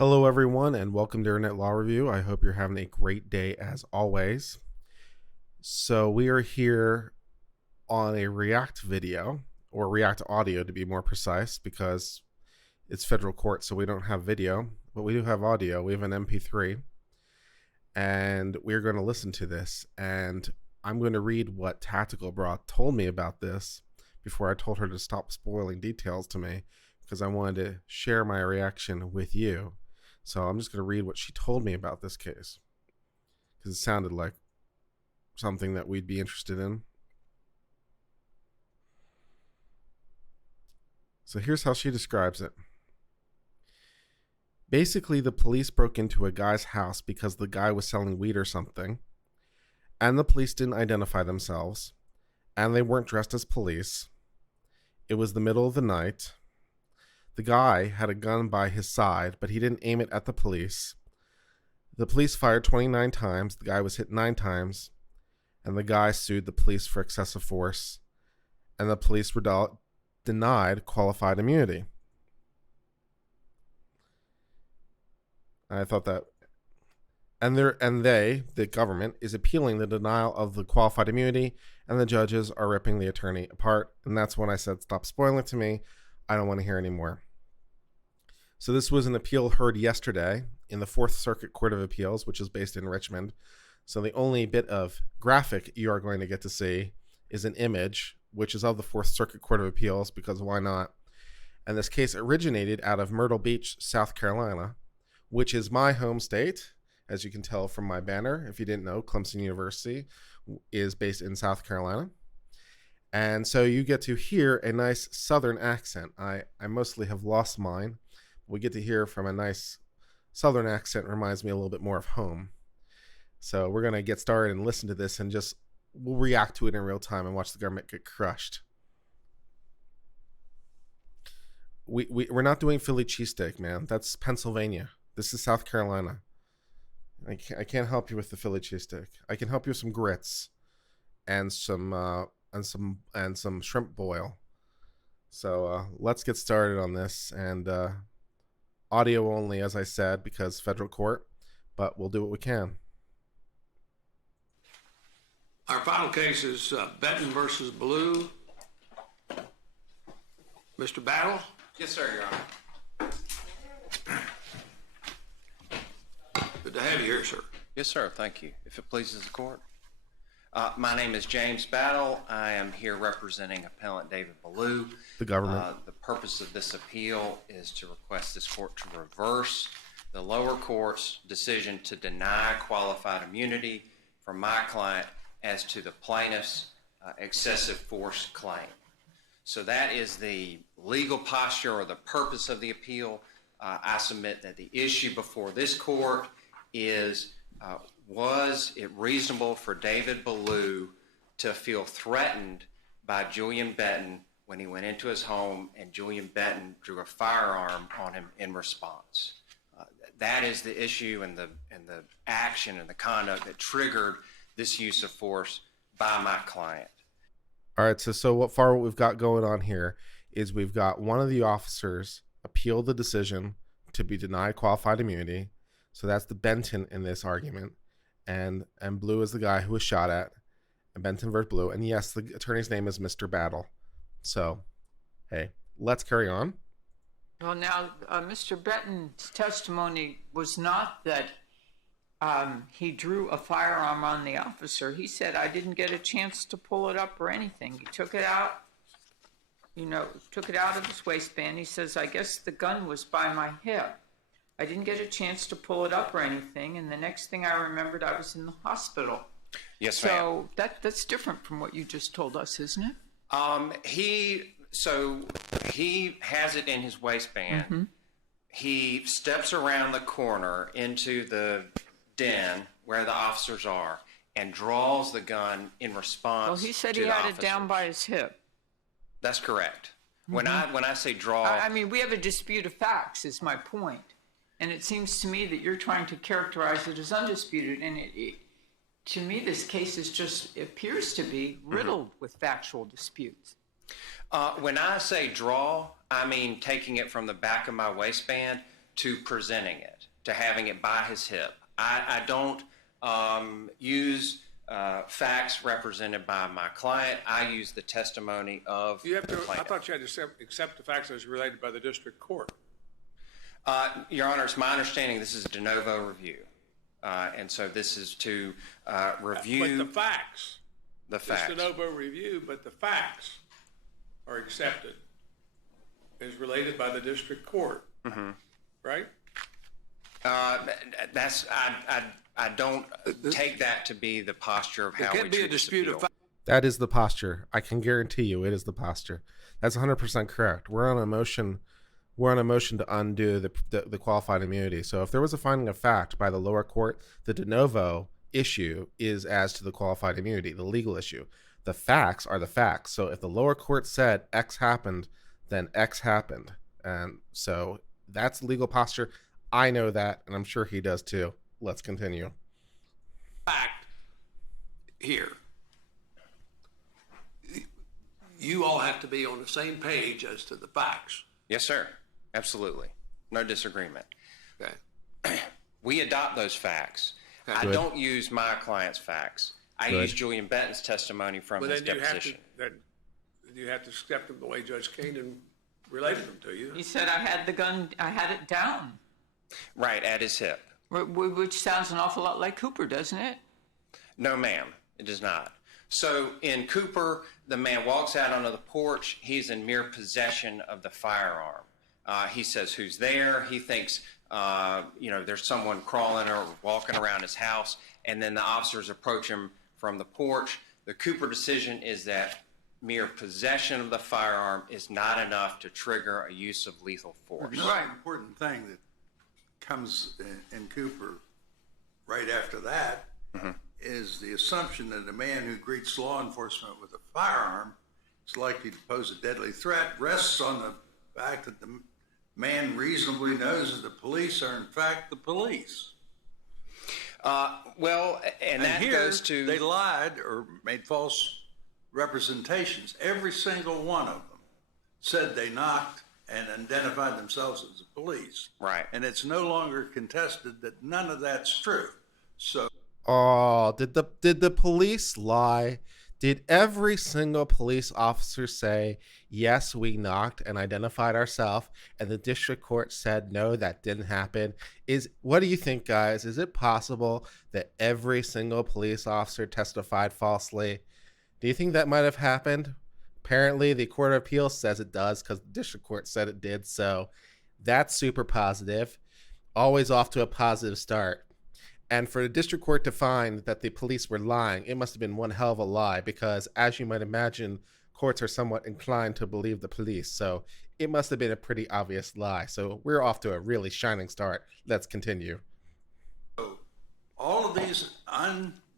Hello, everyone, and welcome to Internet Law Review. I hope you're having a great day as always. So we are here on a REKT video, or REKT audio to be more precise, because it's federal court, so we don't have video, but we do have audio. We have an MP3, and we're going to listen to this. And I'm going to read what Tactical Bra told me about this before I told her to stop spoiling details to me, because I wanted to share my reaction with you. So I'm just going to read what she told me about this case, because it sounded like something that we'd be interested in. So here's how she describes it. Basically, the police broke into a guy's house because the guy was selling weed or something, and the police didn't identify themselves, and they weren't dressed as police. It was the middle of the night. The guy had a gun by his side, but he didn't aim it at the police. The police fired 29 times. The guy was hit 9 times. And the guy sued the police for excessive force. And the police were denied qualified immunity. I thought that. And the government, is appealing the denial of the qualified immunity. And the judges are ripping the attorney apart. And that's when I said, stop spoiling it to me. I don't want to hear anymore. So this was an appeal heard yesterday in the Fourth Circuit Court of Appeals, which is based in Richmond. So the only bit of graphic you are going to get to see is an image, which is of the Fourth Circuit Court of Appeals, because why not? And this case originated out of Myrtle Beach, South Carolina, which is my home state. As you can tell from my banner, if you didn't know, Clemson University is based in South Carolina. And so you get to hear a nice Southern accent. I mostly have lost mine. We get to hear from a nice Southern accent. Reminds me a little bit more of home. So we're going to get started and listen to this, and we'll react to it in real time and watch the government get crushed. We're not doing Philly cheesesteak, man. That's Pennsylvania. This is South Carolina. I can't help you with the Philly cheesesteak. I can help you with some grits and some shrimp boil. So let's get started on this, and audio only, as I said, because federal court, but we'll do what we can. Our final case is Betton versus Belue. Mr. Battle? Yes, sir, Your Honor. Good to have you here, sir. Yes, sir. Thank you. If it pleases the court. My name is James Battle. I am here representing appellant David Belue. The government. The purpose of this appeal is to request this court to reverse the lower court's decision to deny qualified immunity from my client as to the plaintiff's excessive force claim. So that is the legal posture or the purpose of the appeal. I submit that the issue before this court is was it reasonable for David Belue to feel threatened by Julian Betton when he went into his home and Julian Betton drew a firearm on him in response? That is the issue and the action and the conduct that triggered this use of force by my client. All right, so what we've got going on here is we've got one of the officers appeal the decision to be denied qualified immunity. So that's the Betton in this argument. And Belue is the guy who was shot at. And Betton versus Belue. And yes, the attorney's name is Mr. Battle. So, hey, let's carry on. Well, now, Mr. Betton's testimony was not that he drew a firearm on the officer. He said, I didn't get a chance to pull it up or anything. He took it out, took it out of his waistband. He says, I guess the gun was by my hip. I didn't get a chance to pull it up or anything, and the next thing I remembered, I was in the hospital. Yes, ma'am. So that's different from what you just told us, isn't it? He has it in his waistband. Mm-hmm. He steps around the corner into the den where the officers are and draws the gun in response. Well, he said to he the had officers. it down by his hip. That's correct. Mm-hmm. When I say draw, I mean, we have a dispute of facts, is my point. And it seems to me that you're trying to characterize it as undisputed. And to me, this case appears to be riddled with factual disputes. When I say draw, I mean taking it from the back of my waistband to presenting it, to having it by his hip. I don't use facts represented by my client. I use the testimony of You have the to, I plaintiff. thought you had to accept the facts as related by the district court. Your Honor, it's my understanding this is a de novo review. And so this is to review But the facts. the facts. It's de novo review, but the facts are accepted as related by the district court. Mm-hmm. Right? I don't take that to be the posture of how we can't be a treat this dispute of appeal. fact. That is the posture. I can guarantee you it is the posture. That's 100% correct. We're on a motion to undo the qualified immunity. So if there was a finding of fact by the lower court, the de novo issue is as to the qualified immunity, the legal issue. The facts are the facts. So if the lower court said X happened, then X happened. And so that's legal posture. I know that, and I'm sure he does too. Let's continue. Fact here. You all have to be on the same page as to the facts. Yes, sir. Absolutely. No disagreement. Okay. We adopt those facts. I Good. don't use my client's facts. I Good. use Julian Betton's testimony from But his then deposition. you have to accept them the way Judge Keenan related them to you. He said I had the gun, I had it down, Right, at his hip. which sounds an awful lot like Cooper, doesn't it? No, ma'am, it does not. So in Cooper, the man walks out onto the porch. He's in mere possession of the firearm. He says, "Who's there?" He thinks, there's someone crawling or walking around his house, and then the officers approach him from the porch. The Cooper decision is that mere possession of the firearm is not enough to trigger a use of lethal force. Another important thing that comes in Cooper right after that is the assumption that a man who greets law enforcement with a firearm is likely to pose a deadly threat rests on the fact that the man reasonably knows that the police are in fact the police. And that here, goes to they lied or made false representations. Every single one of them said they knocked and identified themselves as the police. Right. And it's no longer contested that none of that's true. So Oh, did the police lie? Did every single police officer say, yes, we knocked and identified ourselves, and the district court said, no, that didn't happen? What do you think, guys? Is it possible that every single police officer testified falsely? Do you think that might have happened? Apparently, the Court of Appeals says it does because the district court said it did. So that's super positive. Always off to a positive start. And for the district court to find that the police were lying, it must have been one hell of a lie because, as you might imagine, courts are somewhat inclined to believe the police. So it must have been a pretty obvious lie. So we're off to a really shining start. Let's continue. all of these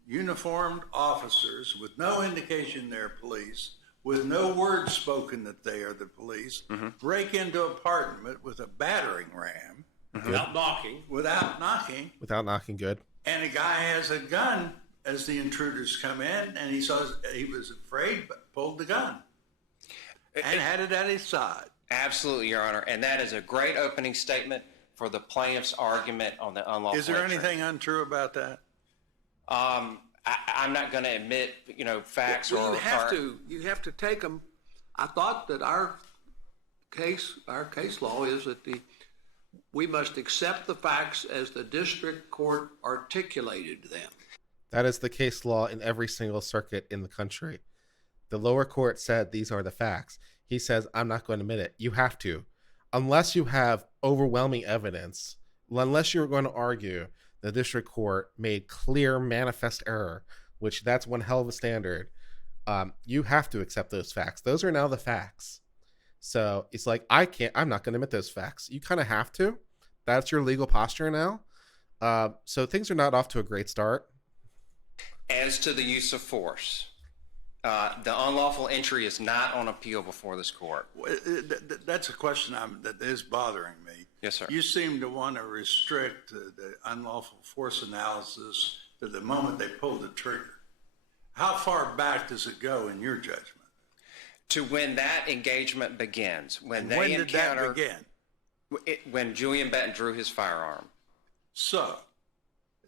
ununiformed officers with no indication they're police, with no word spoken that they are the police, break into an apartment with a battering ram Without knocking. without knocking, Without knocking, good. and a guy has a gun as the intruders come in, and he saw he was afraid but pulled the gun and had it at his side. Absolutely, Your Honor. And that is a great opening statement for the plaintiff's argument on the unlawful Is there entry. anything untrue about that? I'm not going to admit, facts Well, or you have to take them. I thought that our case law is that we must accept the facts as the district court articulated them. That is the case law in every single circuit in the country. The lower court said these are the facts. He says, I'm not going to admit it. You have to. Unless you have overwhelming evidence, unless you're going to argue the district court made clear manifest error, which that's one hell of a standard, you have to accept those facts. Those are now the facts. So it's like, I'm not going to admit those facts. You kind of have to. That's your legal posture now. So things are not off to a great start. As to the use of force, the unlawful entry is not on appeal before this court. That's a question that is bothering me. Yes, sir. You seem to want to restrict the unlawful force analysis to the moment they pull the trigger. How far back does it go in your judgment? To when that engagement begins, when they When did encounter. that begin? When Julian Betton drew his firearm. So,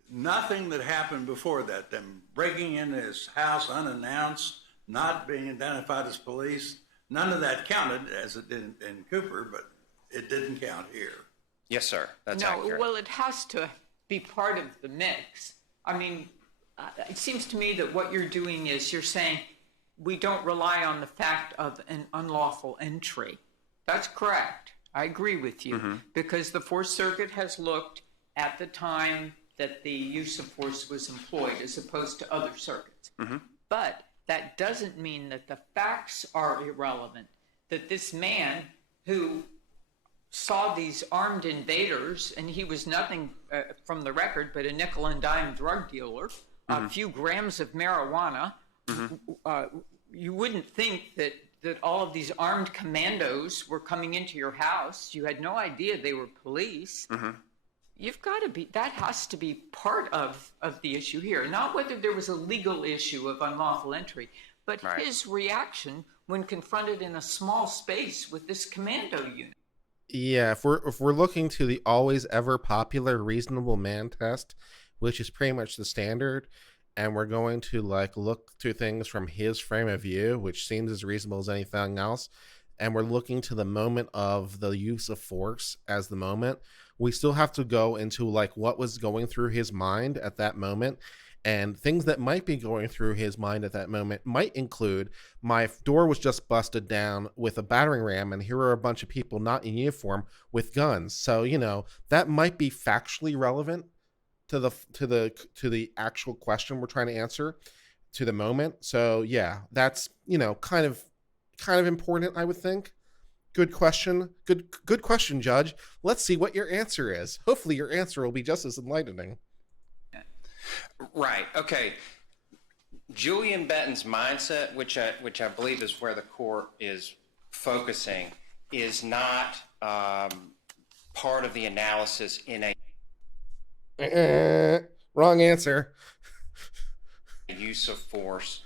nothing that happened before that, them breaking into his house unannounced, not being identified as police, none of that counted as it did in Cooper, but it didn't count here. Yes, sir. That's No, accurate. well, it has to be part of the mix. I mean, it seems to me that what you're doing is you're saying we don't rely on the fact of an unlawful entry. That's correct. I agree with you, because the Fourth Circuit has looked at the time that the use of force was employed as opposed to other circuits. But that doesn't mean that the facts are irrelevant, that this man who saw these armed invaders, and he was nothing from the record but a nickel and dime drug dealer, a few grams of marijuana, you wouldn't think that all of these armed commandos were coming into your house. You had no idea they were police. You've got to be, that has to be part of the issue here. Not whether there was a legal issue of unlawful entry, but his reaction when confronted in a small space with this commando unit. Yeah, if we're looking to the always ever popular reasonable man test, which is pretty much the standard, and we're going to like look to things from his frame of view, which seems as reasonable as anything else, and we're looking to the moment of the use of force as the moment, we still have to go into like what was going through his mind at that moment. And things that might be going through his mind at that moment might include, my door was just busted down with a battering ram, and here are a bunch of people not in uniform with guns. So, you know, that might be factually relevant to the actual question we're trying to answer, to the moment. So yeah, that's, you know, kind of important, I would think. Good question. Good question, Judge. Let's see what your answer is. Hopefully your answer will be just as enlightening. Right. Okay. Julian Betton's mindset, which I believe is where the court is focusing, is not part of the analysis in a Wrong answer. use of force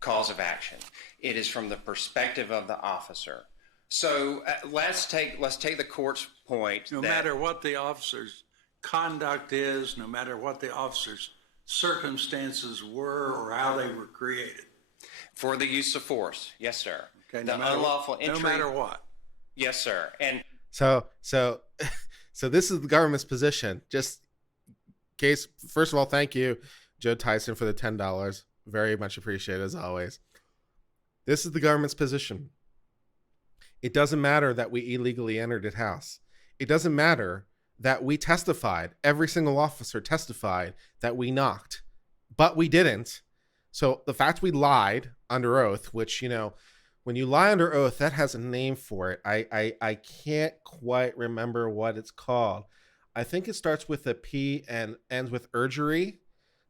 cause of action. It is from the perspective of the officer. So let's take the court's point. No matter what the officer's conduct is, no matter what the officer's circumstances were or how they were created. For the use of force, yes, sir. Okay, The unlawful entry. No matter what. Yes, sir. And So this is the government's position. Just in case, first of all, thank you, Joe Tyson, for the $10. Very much appreciated, as always. This is the government's position. It doesn't matter that we illegally entered his house. It doesn't matter that we testified. Every single officer testified that we knocked, but we didn't. So the fact we lied under oath, which, you know, when you lie under oath, that has a name for it. I can't quite remember what it's called. I think it starts with a P and ends with urgery,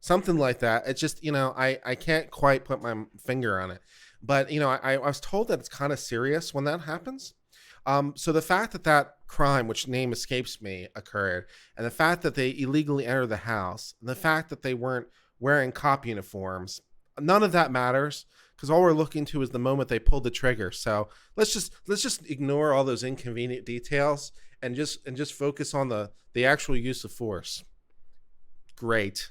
something like that. It's just, you know, I can't quite put my finger on it. But, you know, I was told that it's kind of serious when that happens. So the fact that crime, which name escapes me, occurred, and the fact that they illegally entered the house, and the fact that they weren't wearing cop uniforms, none of that matters, because all we're looking to is the moment they pulled the trigger. So let's just ignore all those inconvenient details and just focus on the actual use of force. Great.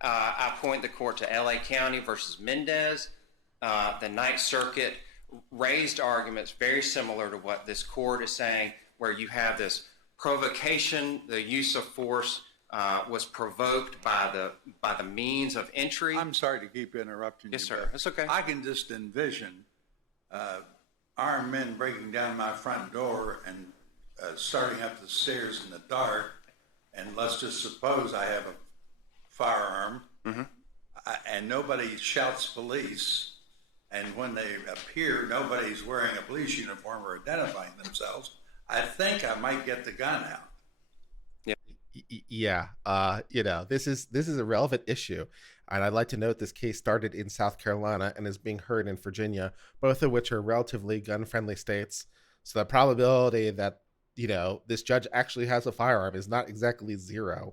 I point the court to LA County versus Mendez. The Ninth Circuit raised arguments very similar to what this court is saying, where you have this provocation, the use of force was provoked by the means of entry. I'm sorry to keep interrupting you. Yes, sir. That's okay. I can just envision armed men breaking down my front door and starting up the stairs in the dark, and let's just suppose I have a firearm, and nobody shouts police. And when they appear, nobody's wearing a police uniform or identifying themselves. I think I might get the gun out. Yeah. You know, this is a relevant issue. And I'd like to note this case started in South Carolina and is being heard in Virginia, both of which are relatively gun-friendly states. So the probability that, you know, this judge actually has a firearm is not exactly zero.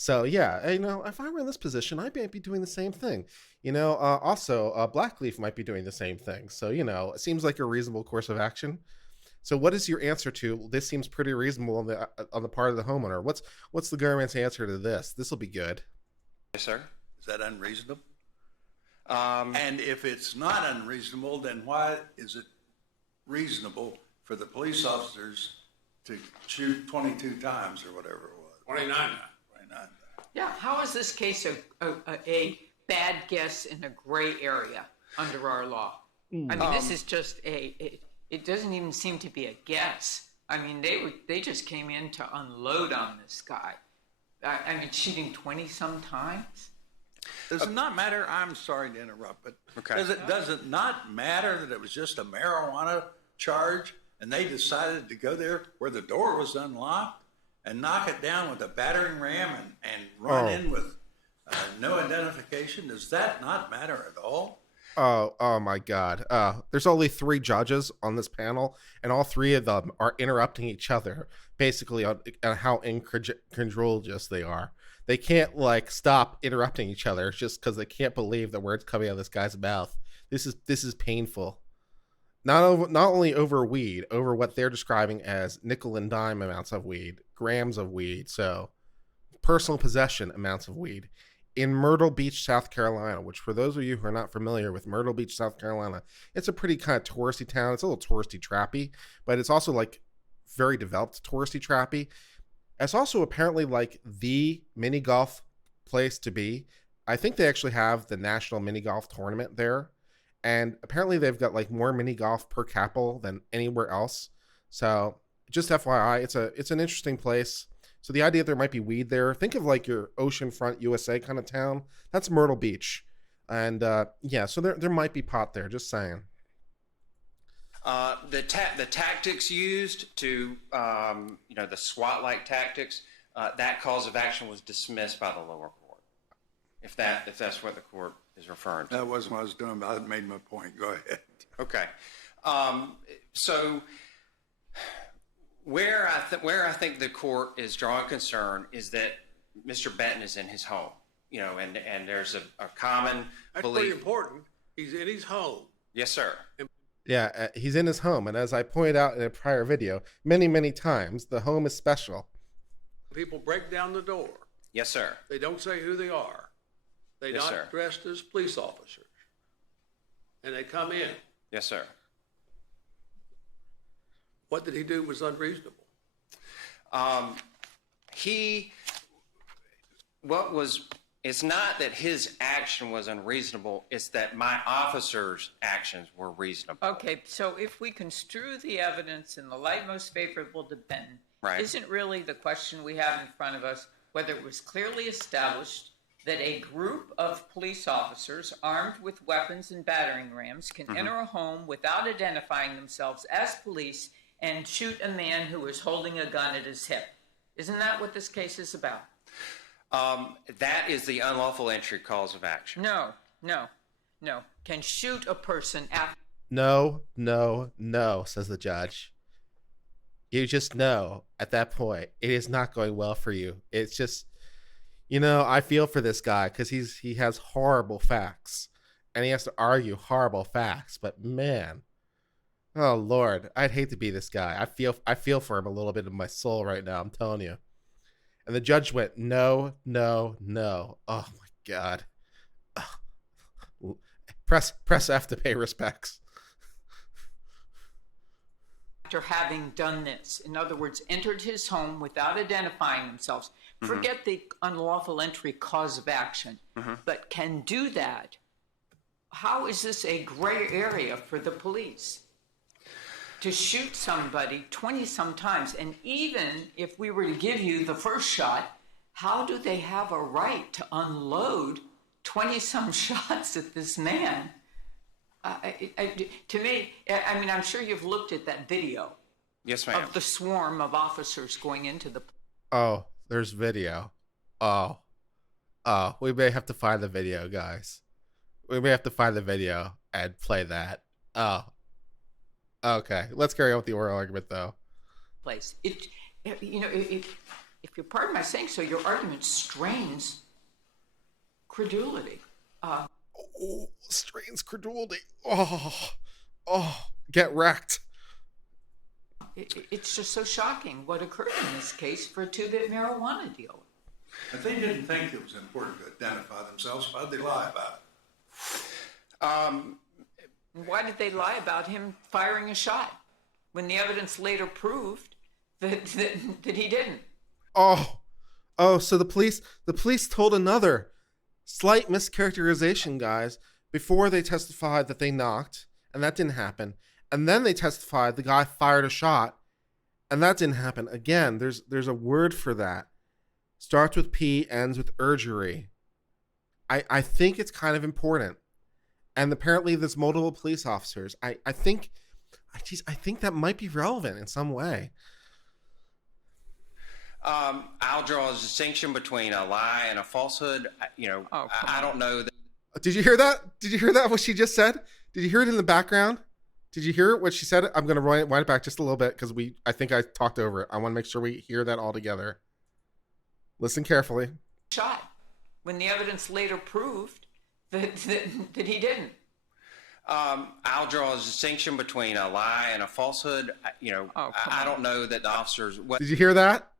So yeah, if I were in this position, I might be doing the same thing. Also, Blackleaf might be doing the same thing. So it seems like a reasonable course of action. So what is your answer to this? Seems pretty reasonable on the part of the homeowner. What's the government's answer to this? This will be good. Yes, sir. Is that unreasonable? And if it's not unreasonable, then why is it reasonable for the police officers to shoot 22 times or whatever it was? 29 times. 29 times. Yeah, how is this case a bad guess in a gray area under our law? I mean, this is just it doesn't even seem to be a guess. I mean, they just came in to unload on this guy. I mean, shooting 20 some times. Does it not matter? I'm sorry to interrupt, but Okay. does it not matter that it was just a marijuana charge and they decided to go there where the door was unlocked and knock it down with a battering ram and run in with no identification? Does that not matter at all? Oh my God. There's only 3 judges on this panel, and all 3 of them are interrupting each other, basically on how incredulous they are. They can't stop interrupting each other just because they can't believe the words coming out of this guy's mouth. This is painful. Not only over weed, over what they're describing as nickel and dime amounts of weed, grams of weed, so personal possession amounts of weed. In Myrtle Beach, South Carolina, which for those of you who are not familiar with Myrtle Beach, South Carolina, it's a pretty kind of touristy town. It's a little touristy trappy, but it's also very developed touristy trappy. It's also apparently the mini golf place to be. I think they actually have the national mini golf tournament there, and apparently they've got more mini golf per capita than anywhere else. So just FYI, it's an interesting place. So the idea that there might be weed there, think of your oceanfront USA kind of town. That's Myrtle Beach. And so there might be pot there, just saying. The tactics used to, the SWAT-like tactics, that cause of action was dismissed by the lower court. If that's what the court is referring to. That wasn't what I was doing, but I made my point. Go ahead. Okay. So where I think the court is drawing concern is that Mr. Betton is in his home, and there's a common That's belief. pretty important. He's in his home. Yes, sir. Yeah, he's in his home. And as I pointed out in a prior video, many, many times, the home is special. People break down the door. Yes, sir. They don't say who they are. They're Yes, not sir. dressed as police officers. And they come in. Yes, sir. What did he do was unreasonable? It's not that his action was unreasonable, it's that my officer's actions were reasonable. Okay, so if we construe the evidence in the light most favorable to Benton, Right. isn't really the question we have in front of us whether it was clearly established that a group of police officers armed with weapons and battering rams can enter a home without identifying themselves as police and shoot a man who is holding a gun at his hip? Isn't that what this case is about? That is the unlawful entry cause of action. No. Can shoot a person after. No, says the judge. You just know at that point it is not going well for you. It's just, I feel for this guy because he has horrible facts and he has to argue horrible facts. But man, oh Lord, I'd hate to be this guy. I feel for him a little bit in my soul right now. I'm telling you. And the judge went, no. Oh my God. Ugh. Press F to pay respects. After having done this, in other words, entered his home without identifying themselves, forget the unlawful entry cause of action, but can do that, how is this a gray area for the police? To shoot somebody 20 some times, and even if we were to give you the first shot, how do they have a right to unload 20 some shots at this man? To me, I mean, I'm sure you've looked at that video. Yes, ma'am. Of the swarm of officers going into the. Oh, there's video. Oh, we may have to find the video, guys. We may have to find the video and play that. Oh, okay. Let's carry on with the oral argument, though. Place. if you pardon my saying so, your argument strains credulity. Oh, strains credulity. Oh, get wrecked. It's just so shocking what occurred in this case for a two-bit marijuana deal. If they didn't think it was important to identify themselves, why'd they lie about it? Why did they lie about him firing a shot when the evidence later proved that he didn't? Oh, so the police told another slight mischaracterization, guys, before they testified that they knocked, and that didn't happen. And then they testified the guy fired a shot, and that didn't happen. Again, there's a word for that. Starts with P, ends with urgery. I think it's kind of important. And apparently there's multiple police officers. I think that might be relevant in some way. I'll draw a distinction between a lie and a falsehood. I don't know that. Did you hear that? Did you hear that, what she just said? Did you hear it in the background? Did you hear what she said? I'm going to wind it back just a little bit because I think I talked over it. I want to make sure we hear that all together. Listen carefully. Shot when the evidence later proved that he didn't. I'll draw a distinction between a lie and a falsehood. I don't know that the officers. Did you hear that?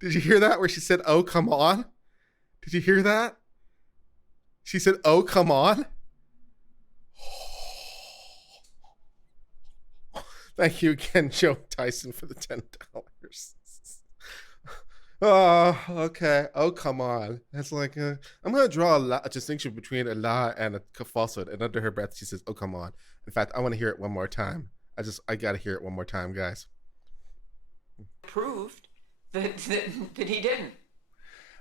Did you hear that where she said, "Oh, come on"? Did you hear that? She said, "Oh, come on." Thank you again, Joe Tyson, for the $10. Oh, okay. Oh, come on. That's like, I'm going to draw a distinction between a lie and a falsehood. And under her breath, she says, "Oh, come on." In fact, I want to hear it one more time. I got to hear it one more time, guys. Proved that he didn't.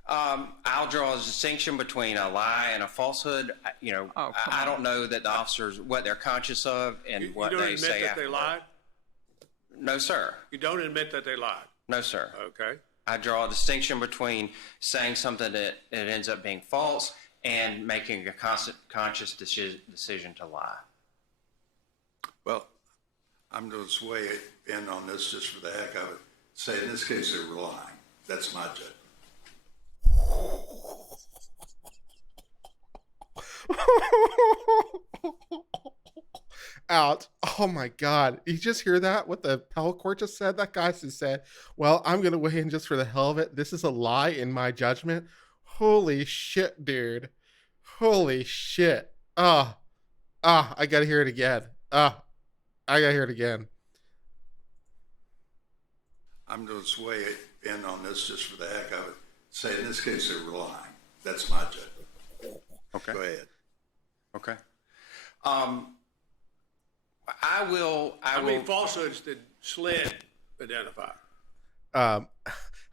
I'll draw a distinction between a lie and a falsehood. I don't know that the officers, what they're conscious of and what they say. You don't admit that they lied? No, sir. You don't admit that they lied? No, sir. Okay. I draw a distinction between saying something that it ends up being false and making a conscious decision to lie. Well, I'm going to sway in on this just for the heck of it. Say in this case they were lying. That's my judgment. Out. Oh my God. You just hear that? What the appellate court just said? That guy just said, "Well, I'm going to weigh in just for the hell of it. This is a lie in my judgment." Holy shit, dude. Holy shit. I got to hear it again. I got to hear it again. I'm going to sway in on this just for the heck of it. Say in this case they were lying. That's my judgment. Okay. Go ahead. Okay. How many falsehoods did SLED identify? How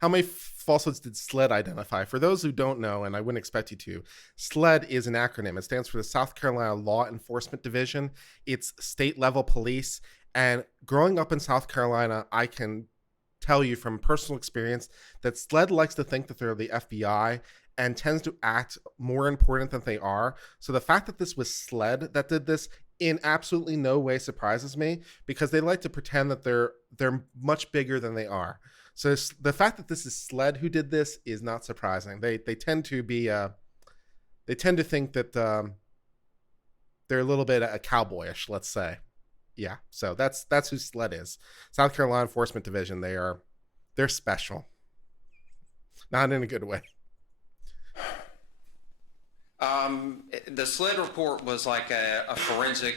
many falsehoods did SLED identify? For those who don't know, and I wouldn't expect you to, SLED is an acronym. It stands for the South Carolina Law Enforcement Division. It's state level police. And growing up in South Carolina, I can tell you from personal experience that SLED likes to think that they're the FBI and tends to act more important than they are. So the fact that this was SLED that did this in absolutely no way surprises me, because they like to pretend that they're much bigger than they are. So the fact that this is SLED who did this is not surprising. They tend to be they tend to think that they're a little bit cowboyish, let's say. Yeah. So that's who SLED is. South Carolina Enforcement Division. They're special. Not in a good way. The SLED report was like a forensic,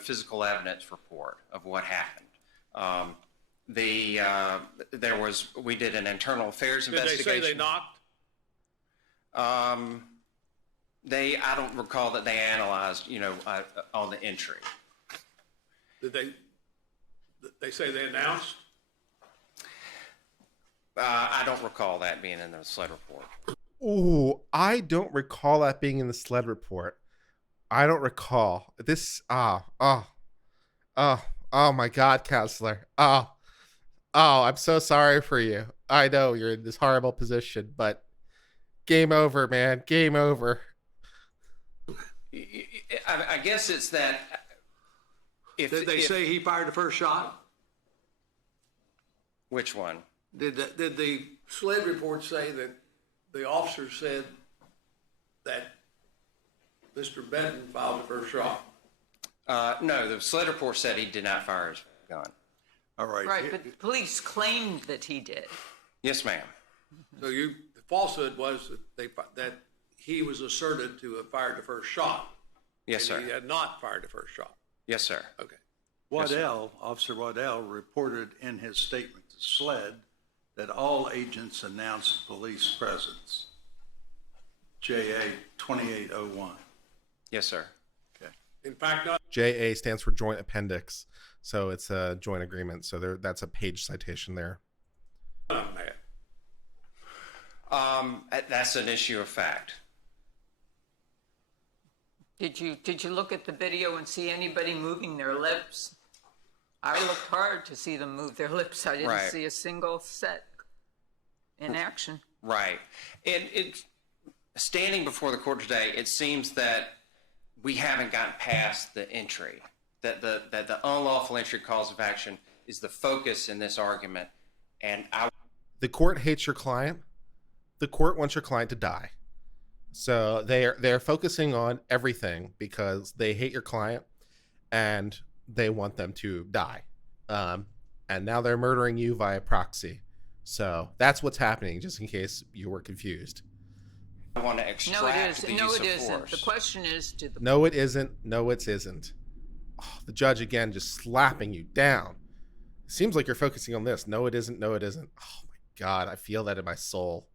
physical evidence report of what happened. We did an internal affairs investigation. Did they say they knocked? I don't recall that they analyzed, on the entry. Did they say they announced? I don't recall that being in the SLED report. Ooh, I don't recall that being in the SLED report. I don't recall this. Oh my God, counselor. Oh, I'm so sorry for you. I know you're in this horrible position, but game over, man. Game over. I guess it's that. Did they say he fired the first shot? Which one? Did the SLED report say that the officer said that Mr. Benton fired the first shot? No, the SLED report said he did not fire his gun. All right. Right, but the police claimed that he did. Yes, ma'am. So the falsehood was that he was asserted to have fired the first shot. Yes, and he sir. had not fired the first shot. Yes, sir. Okay. Officer Waddell reported in his statement to SLED that all agents announced police presence. JA 2801. Yes, sir. In fact, JA stands for Joint Appendix, so it's a joint agreement. So that's a page citation there. none of them had. That's an issue of fact. Did you look at the video and see anybody moving their lips? I looked hard to see them move their lips. I didn't Right. see a single set in action. Right. And standing before the court today, it seems that we haven't gotten past the entry, that the unlawful entry cause of action is the focus in this argument. And The court hates your client. The court wants your client to die. So they're focusing on everything because they hate your client and they want them to die. And now they're murdering you via proxy. So that's what's happening, just in case you were confused. I want to extract No, it is. the No, use it of isn't. force. The question is, did the No, it isn't. No, it isn't. Oh, the judge, again, just slapping you down. Seems like you're focusing on this. No, it isn't. No, it isn't. Oh, my God. I feel that in my soul.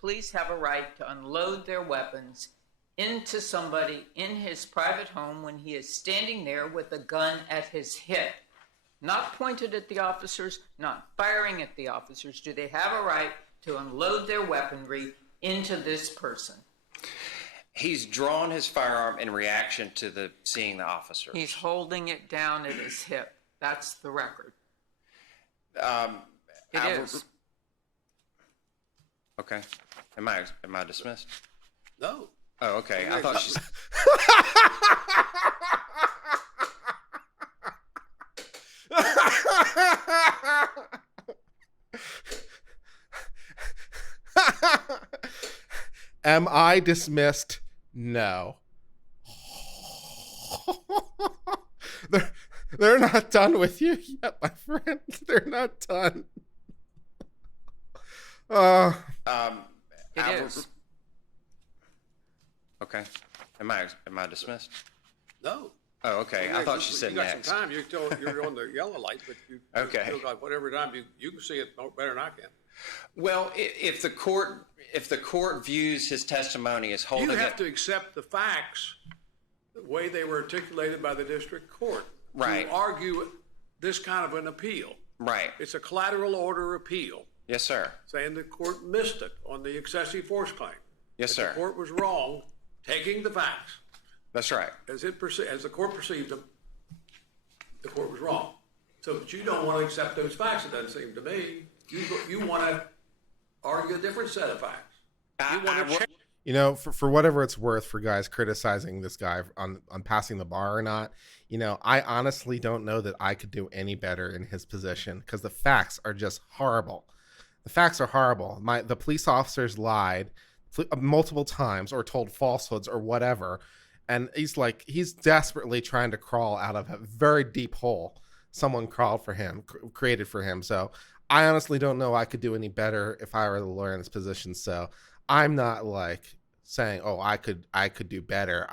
police have a right to unload their weapons into somebody in his private home when he is standing there with a gun at his hip, not pointed at the officers, not firing at the officers? Do they have a right to unload their weaponry into this person? He's drawn his firearm in reaction to seeing the officer. He's holding it down at his hip. That's the record. It is. Okay. Am I dismissed? No. Oh, okay. I thought she's. Am I dismissed? No. They're not done with you yet, my friend. They're not done. It is. Okay. Am I dismissed? No. Oh, okay. I thought she said you got next. some time. You're on the yellow light, but you Okay. still got whatever time you can see it better than I can. Well, if the court views his testimony as holding You have it, to accept the facts the way they were articulated by the district court. Right. To argue this kind of an appeal. right? It's a collateral order appeal, Yes, sir. saying the court missed it on the excessive force claim. Yes, That sir. The court was wrong, taking the facts That's right. as the court perceived them. The court was wrong. So, but you don't want to accept those facts. It doesn't seem to me. You want to argue a different set of facts. You want to change. You know, for whatever it's worth, for guys criticizing this guy on passing the bar or not, you know, I honestly don't know that I could do any better in his position because the facts are just horrible. The facts are horrible. The police officers lied multiple times or told falsehoods or whatever, and he's desperately trying to crawl out of a very deep hole someone created for him. So I honestly don't know I could do any better if I were the lawyer in this position. So I'm not saying, oh, I could do better.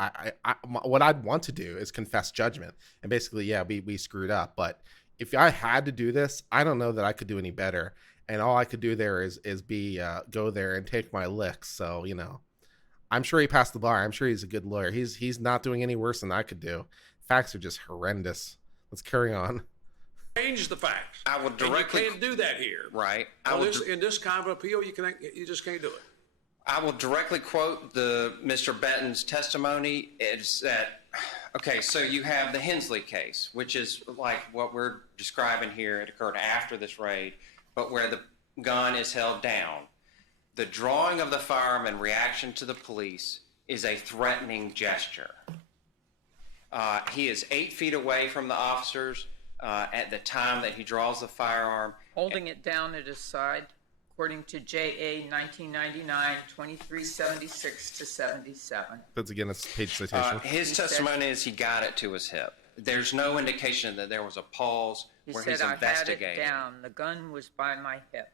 What I'd want to do is confess judgment and basically, yeah, we screwed up. But if I had to do this, I don't know that I could do any better. And all I could do there is go there and take my licks. So, you know, I'm sure he passed the bar. I'm sure he's a good lawyer. He's not doing any worse than I could do. Facts are just horrendous. Let's carry on. Change the facts. I will directly- And you can't do that here. Right. In this kind of appeal, you just can't do it. I will directly quote Mr. Betton's testimony. It's that, okay, so you have the Hensley case, which is like what we're describing here. It occurred after this raid, but where the gun is held down. The drawing of the firearm in reaction to the police is a threatening gesture. He is 8 feet away from the officers at the time that he draws the firearm. Holding it down at his side, according to JA 1999, 2376 to 77. That's again a page citation. His He said- testimony is he got it to his hip. There's no indication that there was a pause He where said, he's I had it investigating. down. The gun was by my hip.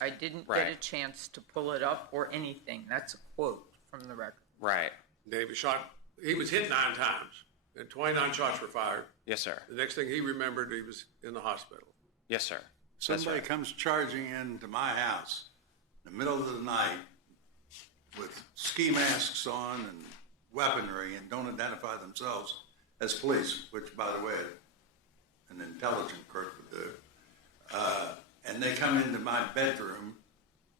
I didn't get a Right. chance to pull it up or anything. That's a quote from the record. Right. He was shot, he was hit 9 times, and 29 shots were fired. Yes, sir. The next thing he remembered, he was in the hospital. Yes, sir. That's Somebody right. comes charging into my house in the middle of the night with ski masks on and weaponry and don't identify themselves as police, which, by the way, an intelligent clerk would do. And they come into my bedroom,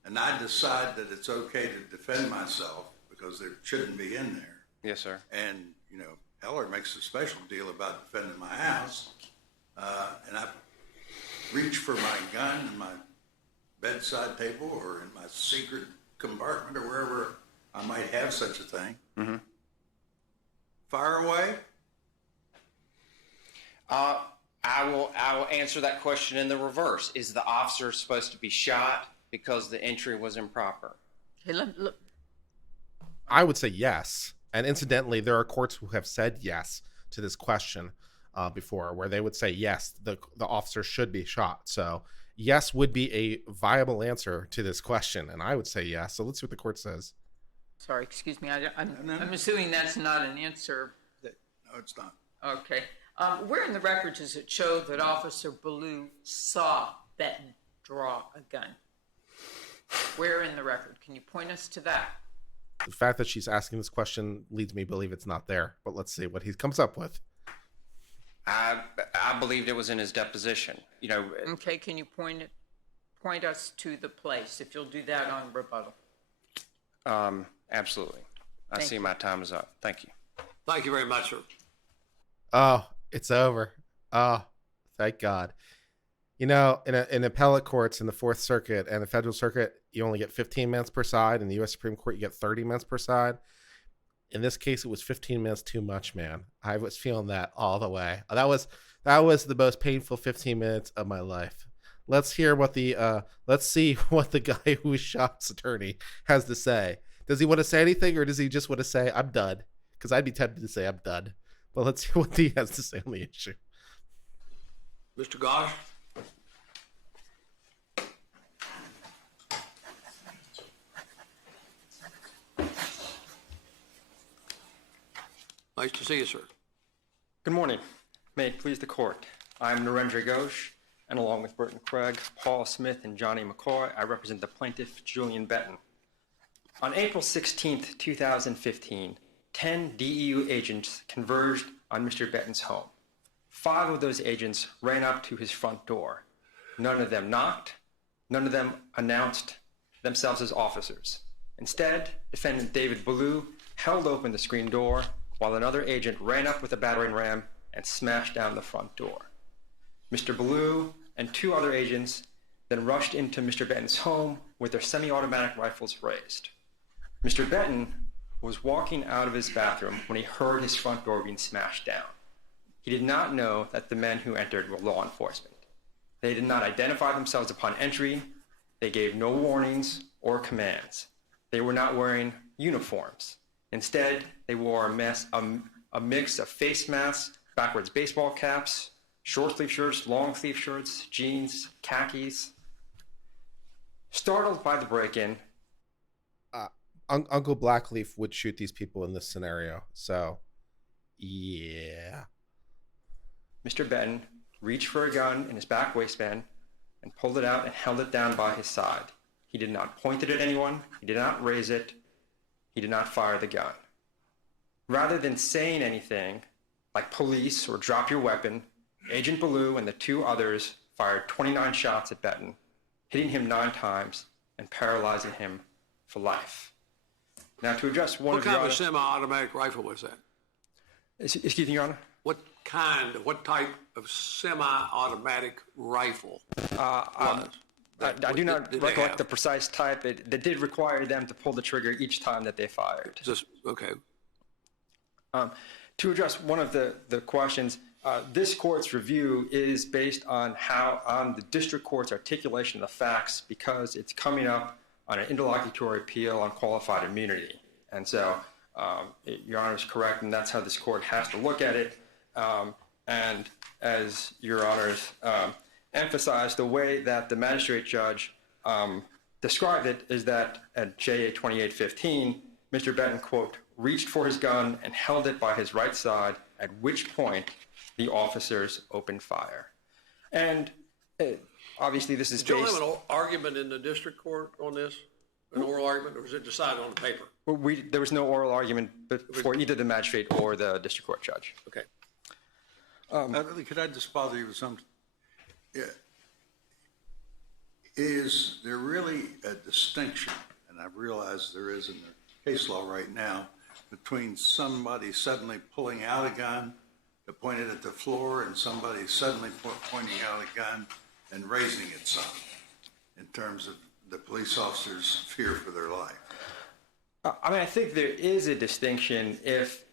and I decide that it's okay to defend myself because they shouldn't be in there. Yes, sir. And, you know, Heller makes a special deal about defending my house. And I reach for my gun in my bedside table or in my secret compartment or wherever I might have such a thing. Mm-hmm. Fire away. I will answer that question in the reverse. Is the officer supposed to be shot because the entry was improper? Okay, look. I would say yes. And incidentally, there are courts who have said yes to this question before, where they would say yes, the officer should be shot. So yes would be a viable answer to this question, and I would say yes. So let's see what the court says. Sorry, excuse me. No. I'm assuming that's not an answer. No, it's not. Okay. Where in the record does it show that Officer Belue saw Betton draw a gun? Where in the record? Can you point us to that? The fact that she's asking this question leads me to believe it's not there, but let's see what he comes up with. I believed it was in his deposition. You know, Okay, can you point us to the place, if you'll do that on rebuttal? absolutely. I Thank see you. my time is up. Thank you. Thank you very much, sir. Oh, it's over. Oh, thank God. You know, in appellate courts in the Fourth Circuit and the Federal Circuit, you only get 15 minutes per side. In the U.S. Supreme Court, you get 30 minutes per side. In this case, it was 15 minutes too much, man. I was feeling that all the way. That was the most painful 15 minutes of my life. Let's see what the guy who shot's attorney has to say. Does he want to say anything, or does he just want to say, I'm done? Because I'd be tempted to say I'm done. But let's see what he has to say on the issue. Mr. Gosh? Nice to see you, sir. Good morning. May it please the court. I'm Narendra Ghosh, and along with Burton Craig, Paul Smith, and Johnny McCoy, I represent the plaintiff, Julian Betton. On April 16, 2015, 10 DEU agents converged on Mr. Betton's home. 5 of those agents ran up to his front door. None of them knocked. None of them announced themselves as officers. Instead, defendant David Belue held open the screen door while another agent ran up with a battering ram and smashed down the front door. Mr. Belue and 2 other agents then rushed into Mr. Betton's home with their semi-automatic rifles raised. Mr. Betton was walking out of his bathroom when he heard his front door being smashed down. He did not know that the men who entered were law enforcement. They did not identify themselves upon entry. They gave no warnings or commands. They were not wearing uniforms. Instead, they wore a mix of face masks, backwards baseball caps, short sleeve shirts, long sleeve shirts, jeans, khakis. Startled by the break-in, Uncle Blackleaf would shoot these people in this scenario. So, yeah. Mr. Betton reached for a gun in his back waistband and pulled it out and held it down by his side. He did not point it at anyone. He did not raise it. He did not fire the gun. Rather than saying anything like police or drop your weapon, Agent Belue and the 2 others fired 29 shots at Betton, hitting him 9 times and paralyzing him for life. Now, to address one What of kind your of a semi-automatic rifle was that? Excuse me, Your Honor. What type of semi-automatic rifle was? I do not Did they recollect have? the precise type. It did require them to pull the trigger each time that they fired. Just, okay. To address one of the questions, This court's review is based on the district court's articulation of the facts, because it's coming up on an interlocutory appeal on qualified immunity. And so, Your Honor is correct, and that's how this court has to look at it. And as Your Honors emphasized, the way that the magistrate judge described it is that at JA 2815, Mr. Betton, quote, reached for his gun and held it by his right side, at which point the officers opened fire. And obviously this is Did you based... have an argument in the district court on this? An oral argument, or was it decided on the paper? There was no oral argument for either the magistrate or the district court judge. Okay. Could I just bother you with something? Yeah. Is there really a distinction, and I realize there is in the case law right now, between somebody suddenly pulling out a gun to point it at the floor and somebody suddenly pointing out a gun and raising it some, in terms of the police officer's fear for their life? I mean, I think there is a distinction if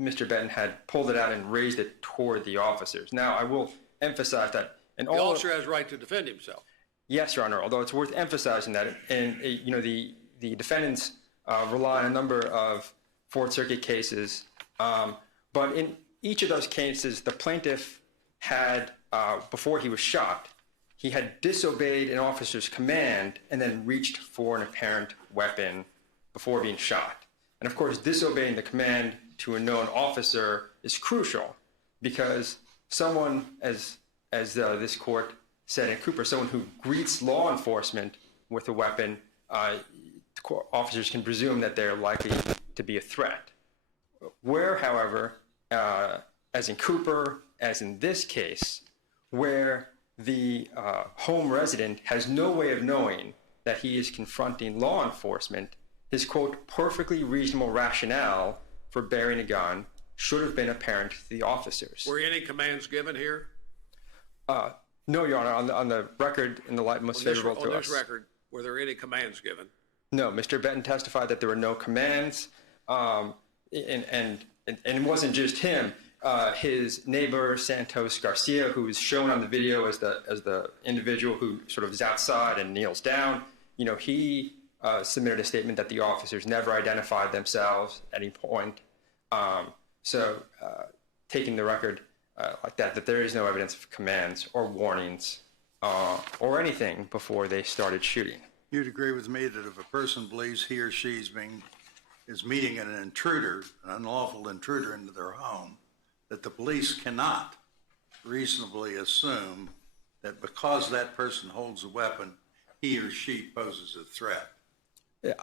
Mr. Betton had pulled it out and raised it toward the officers. Now, I will emphasize that The officer has a right to defend himself. Yes, Your Honor, although it's worth emphasizing that, and the defendants rely on a number of Fourth Circuit cases, but in each of those cases, the plaintiff had, before he was shot, he had disobeyed an officer's command and then reached for an apparent weapon before being shot. And of course, disobeying the command to a known officer is crucial, because someone, as this court said in Cooper, someone who greets law enforcement with a weapon, officers can presume that they're likely to be a threat. Where, however, as in Cooper, as in this case, where the home resident has no way of knowing that he is confronting law enforcement, his, quote, perfectly reasonable rationale for bearing a gun should have been apparent to the officers. Were any commands given here? No, Your Honor, on the record, in the light most favorable to us. On this record, were there any commands given? No, Mr. Betton testified that there were no commands, and it wasn't just him. His neighbor, Santos Garcia, who is shown on the video as the individual who sort of is outside and kneels down, he submitted a statement that the officers never identified themselves at any point. So taking the record like that there is no evidence of commands or warnings or anything before they started shooting. You'd agree with me that if a person believes he or she is meeting an intruder, an unlawful intruder into their home, that the police cannot reasonably assume that because that person holds a weapon, he or she poses a threat?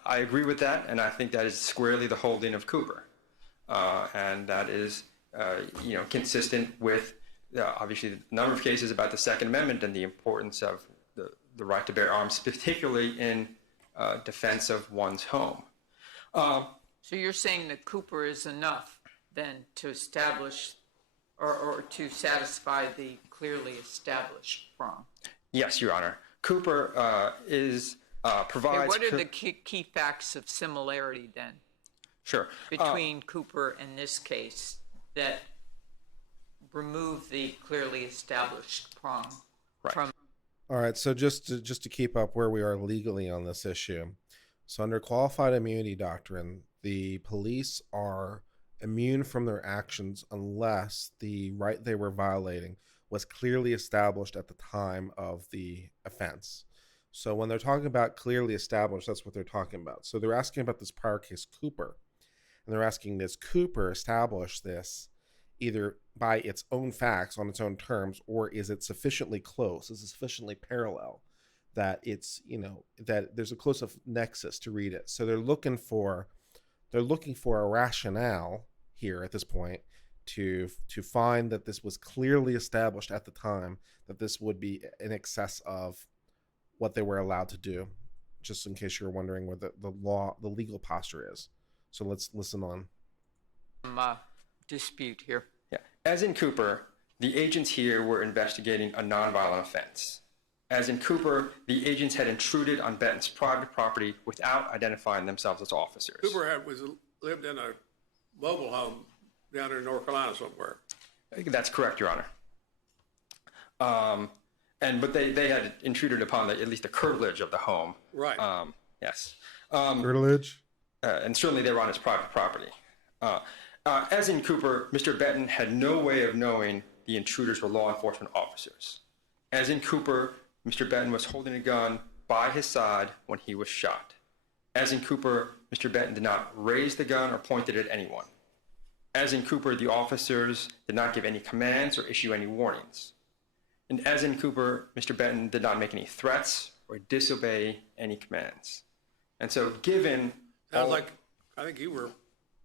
I agree with that, and I think that is squarely the holding of Cooper. And that is, consistent with, obviously, the number of cases about the Second Amendment and the importance of the right to bear arms, particularly in defense of one's home. So you're saying that Cooper is enough then to establish or to satisfy the clearly established prong? Yes, Your Honor. Cooper provides... What are the key facts of similarity then? Sure. Between Cooper and this case that remove the clearly established prong from... All right, so just to keep up where we are legally on this issue. So under qualified immunity doctrine, the police are immune from their actions unless the right they were violating was clearly established at the time of the offense. So when they're talking about clearly established, that's what they're talking about. So they're asking about this prior case, Cooper, and they're asking, does Cooper establish this either by its own facts on its own terms, or is it sufficiently close, is it sufficiently parallel that it's, that there's a close enough nexus to read it? So they're looking for a rationale here at this point to find that this was clearly established at the time, that this would be in excess of what they were allowed to do, just in case you're wondering where the legal posture is. So let's listen on. Dispute here. Yeah. As in Cooper, the agents here were investigating a nonviolent offense. As in Cooper, the agents had intruded on Betton's private property without identifying themselves as officers. Cooper lived in a mobile home down in North Carolina somewhere. That's correct, Your Honor. But they had intruded upon at least the curtilage of the home. Right. Yes. Curtilage. And certainly they were on his private property. As in Cooper, Mr. Betton had no way of knowing the intruders were law enforcement officers. As in Cooper, Mr. Betton was holding a gun by his side when he was shot. As in Cooper, Mr. Betton did not raise the gun or point it at anyone. As in Cooper, the officers did not give any commands or issue any warnings. And as in Cooper, Mr. Betton did not make any threats or disobey any commands. And so given Sounds all- like, I think you were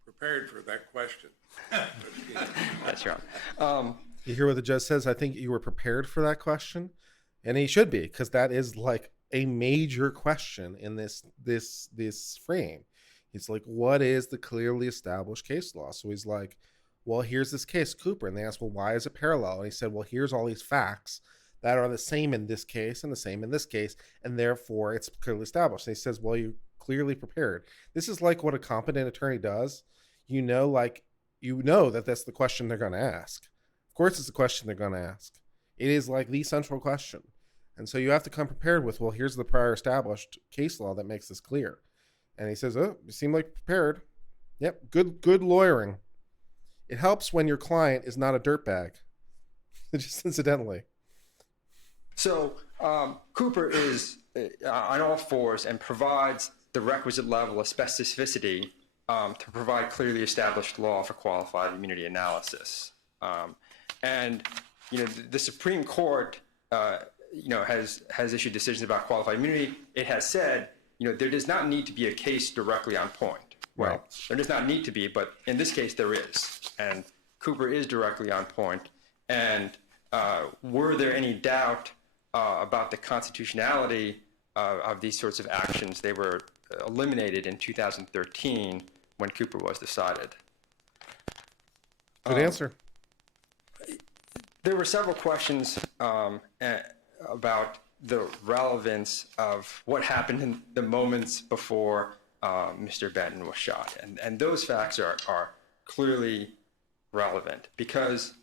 prepared for that question. That's Your Honor. You hear what the judge says? I think you were prepared for that question, and he should be, because that is like a major question in this frame. He's like, what is the clearly established case law? So he's like, well, here's this case, Cooper. And they asked, well, why is it parallel? And he said, well, here's all these facts that are the same in this case and the same in this case, and therefore it's clearly established. And he says, well, you clearly prepared. This is like what a competent attorney does. You know that that's the question they're going to ask. Of course, it's the question they're going to ask. It is like the central question. And so you have to come prepared with, well, here's the prior established case law that makes this clear. And he says, oh, you seem like prepared. Yep, good lawyering. It helps when your client is not a dirtbag. Just incidentally. So Cooper is on all fours and provides the requisite level of specificity to provide clearly established law for qualified immunity analysis. The Supreme Court, has issued decisions about qualified immunity. It has said, there does not need to be a case directly on point. Well, Right. There does not need to be, but in this case there is. And Cooper is directly on point. And were there any doubt about the constitutionality of these sorts of actions, they were eliminated in 2013 when Cooper was decided. Good answer. There were several questions about the relevance of what happened in the moments before Mr. Betton was shot. And those facts are clearly relevant because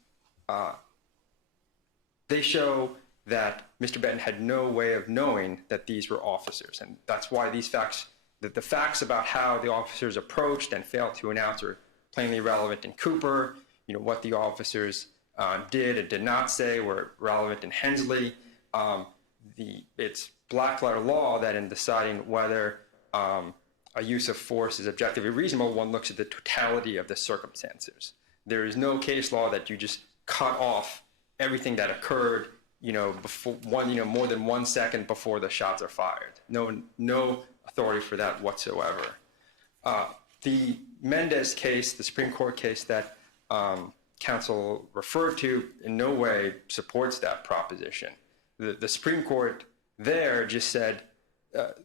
they show that Mr. Betton had no way of knowing that these were officers. And that's why these facts, the facts about how the officers approached and failed to announce are plainly relevant in Cooper. What the officers did and did not say were relevant in Hensley. It's black letter law that in deciding whether a use of force is objectively reasonable, one looks at the totality of the circumstances. There is no case law that you just cut off everything that occurred, before more than 1 second before the shots are fired. No authority for that whatsoever. The Mendez case, the Supreme Court case that counsel referred to, in no way supports that proposition. The Supreme Court there just said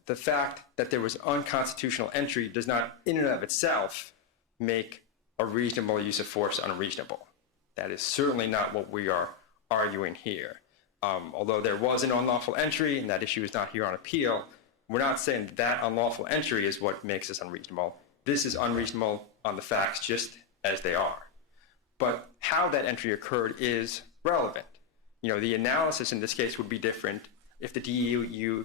the fact that there was unconstitutional entry does not, in and of itself, make a reasonable use of force unreasonable. That is certainly not what we are arguing here. Although there was an unlawful entry, and that issue is not here on appeal, we're not saying that unlawful entry is what makes this unreasonable. This is unreasonable on the facts just as they are. But how that entry occurred is relevant. The analysis in this case would be different if the DEU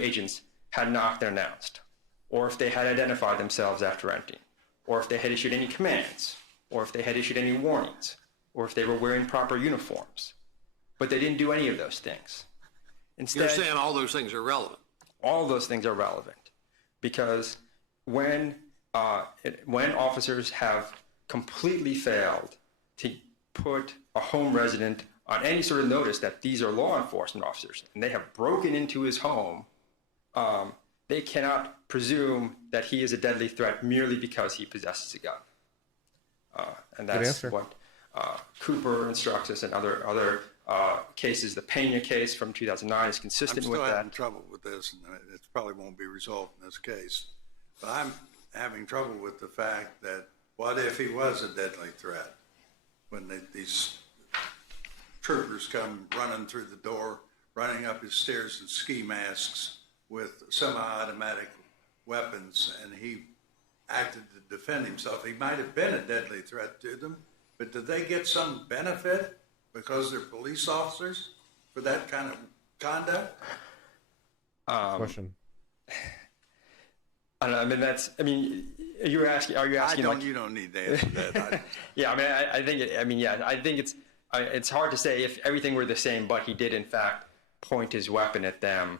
agents had knocked and announced, or if they had identified themselves after entering, or if they had issued any commands, or if they had issued any warnings, or if they were wearing proper uniforms. But they didn't do any of those things. Instead, You're saying all those things are relevant. all those things are relevant because when officers have completely failed to put a home resident on any sort of notice that these are law enforcement officers and they have broken into his home, they cannot presume that he is a deadly threat merely because he possesses a gun. And Good that's answer. what Cooper instructs us and other cases. The Pena case from 2009 is I'm consistent still with having that. trouble with this, and it probably won't be resolved in this case. But I'm having trouble with the fact that what if he was a deadly threat? When these troopers come running through the door, running up his stairs in ski masks with semi-automatic weapons, and he acted to defend himself. He might have been a deadly threat to them, but did they get some benefit because they're police officers for that kind of conduct? Question. I don't know. I mean, are you asking You don't need to answer that. Yeah, I mean, I think it's hard to say if everything were the same, but he did in fact point his weapon at them.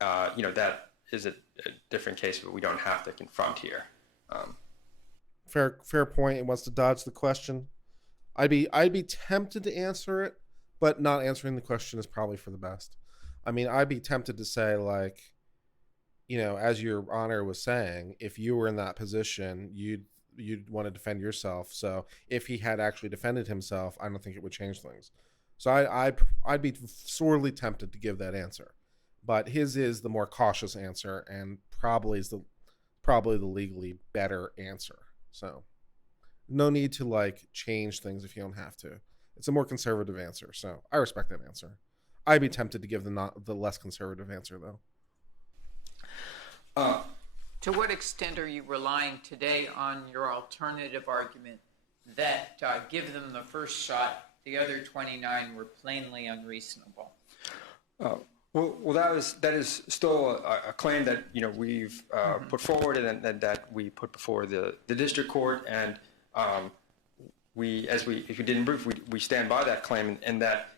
That is a different case, but we don't have to confront here. Fair point. It wants to dodge the question. I'd be tempted to answer it, but not answering the question is probably for the best. I mean, I'd be tempted to say, like, as Your Honor was saying, if you were in that position, you'd want to defend yourself. So if he had actually defended himself, I don't think it would change things. So I'd be sorely tempted to give that answer, but his is the more cautious answer and probably the legally better answer. So no need to like change things if you don't have to. It's a more conservative answer. So I respect that answer. I'd be tempted to give the less conservative answer though. To what extent are you relying today on your alternative argument that give them the first shot, the other 29 were plainly unreasonable? Well, that is still a claim that we've put forward and that we put before the district court, and if we did in brief, we stand by that claim, and that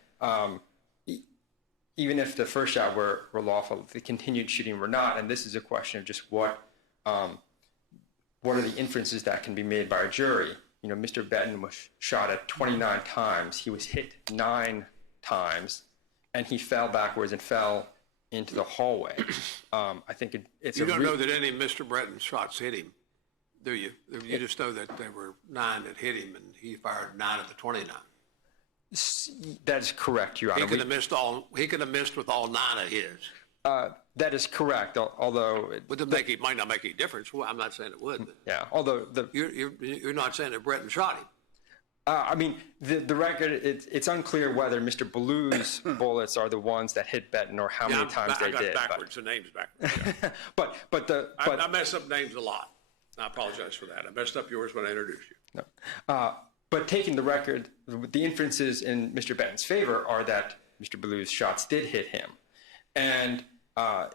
even if the first shot were lawful, the continued shooting were not, and this is a question of just what are the inferences that can be made by a jury. Mr. Betton was shot at 29 times. He was hit 9 times, and he fell backwards and fell into the hallway. I think it's. You don't know that any of Mr. Bretton's shots hit him, do you? You just know that there were 9 that hit him, and he fired 9 of the 29. That is correct, Your Honor. He could have missed all. He could have missed with all 9 of his. That is correct. Although It might not make any difference. Well, I'm not saying it would. But yeah. Although you're not saying that Bretton shot him. I mean, the record, it's unclear whether Mr. Belue's bullets are the ones that hit Betton or how many times they did. Backwards. The name's backwards. Yeah. I mess up names a lot. I apologize for that. I messed up yours when I introduced you. No. But taking the record, the inferences in Mr. Betton's favor are that Mr. Belue's shots did hit him. And a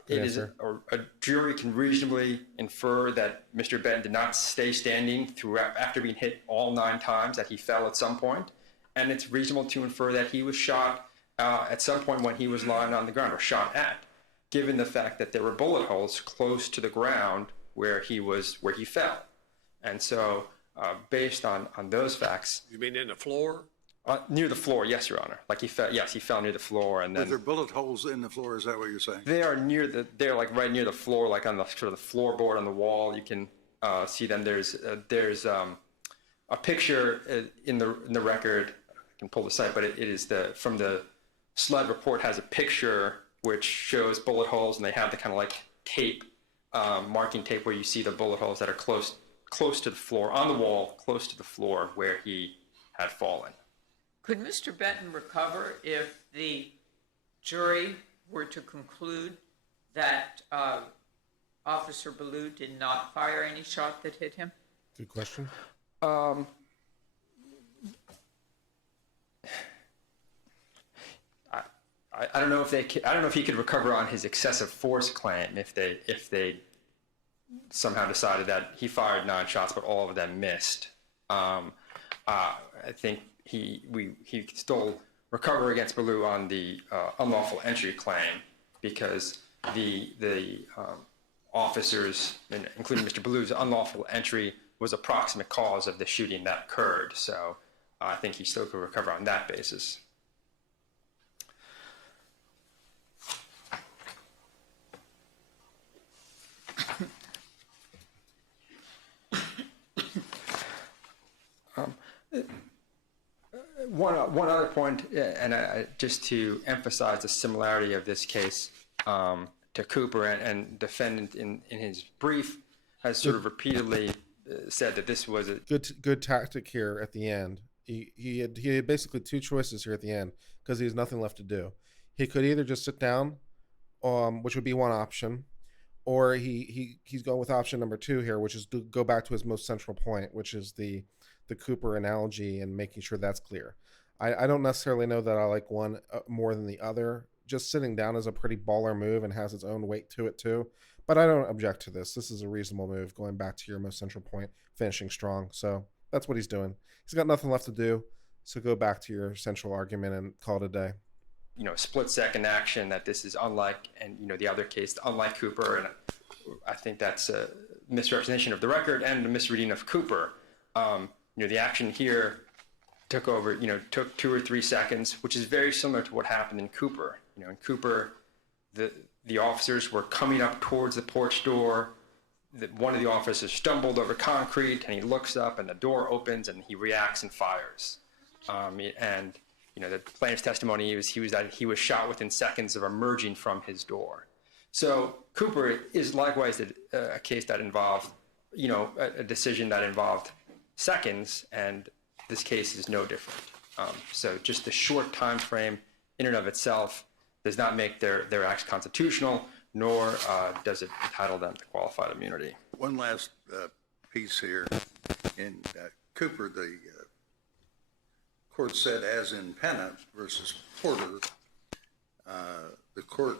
jury can reasonably infer that Mr. Betton did not stay standing throughout after being hit all 9 times, that he fell at some point. And it's reasonable to infer that he was shot at some point when he was lying on the ground, or shot at, given the fact that there were bullet holes close to the ground where he fell. And so based on those facts. You mean in the floor? Near the floor, yes, Your Honor. Like he fell near the floor, and then. Were there bullet holes in the floor? Is that what you're saying? They are they're like right near the floor, like on the sort of the floorboard on the wall. You can see them. There's a picture in the record. I can pull the site, but it is from the SLED report has a picture which shows bullet holes, and they have the kind of like tape, marking tape, where you see the bullet holes that are close to the floor, on the wall, close to the floor where he had fallen. Could Mr. Betton recover if the jury were to conclude that Officer Belue did not fire any shot that hit him? Good question. I don't know if he could recover on his excessive force claim if they somehow decided that he fired 9 shots but all of them missed. I think he could still recover against Belue on the unlawful entry claim, because the officers, including Mr. Belue's unlawful entry, was a proximate cause of the shooting that occurred. So I think he still could recover on that basis. One other point, and just to emphasize the similarity of this case to Cooper, and defendant in his brief has sort of repeatedly said that this was a good tactic here at the end. He had basically 2 choices here at the end, because he has nothing left to do. He could either just sit down, which would be one option, or he's going with option number 2 here, which is to go back to his most central point, which is the the Cooper analogy and making sure that's clear. I don't necessarily know that I like one more than the other. Just sitting down is a pretty baller move and has its own weight to it too. But I don't object to this. This is a reasonable move, going back to your most central point, finishing strong. So that's what he's doing. He's got nothing left to do. So go back to your central argument and call it a day. Split second action, that this is unlike, and the other case, unlike Cooper. And I think that's a misrepresentation of the record and a misreading of Cooper. The action here took 2 or 3 seconds, which is very similar to what happened in Cooper. In Cooper, the officers were coming up towards the porch door. One of the officers stumbled over concrete, and he looks up, and the door opens, and he reacts and fires. The plaintiff's testimony was he was shot within seconds of emerging from his door. So Cooper is likewise a case that involved, a decision that involved seconds, and this case is no different. So just the short time frame in and of itself does not make their acts constitutional, nor does it entitle them to qualified immunity. One last piece here. In Cooper, the court said, as in Pennant versus Porter, the court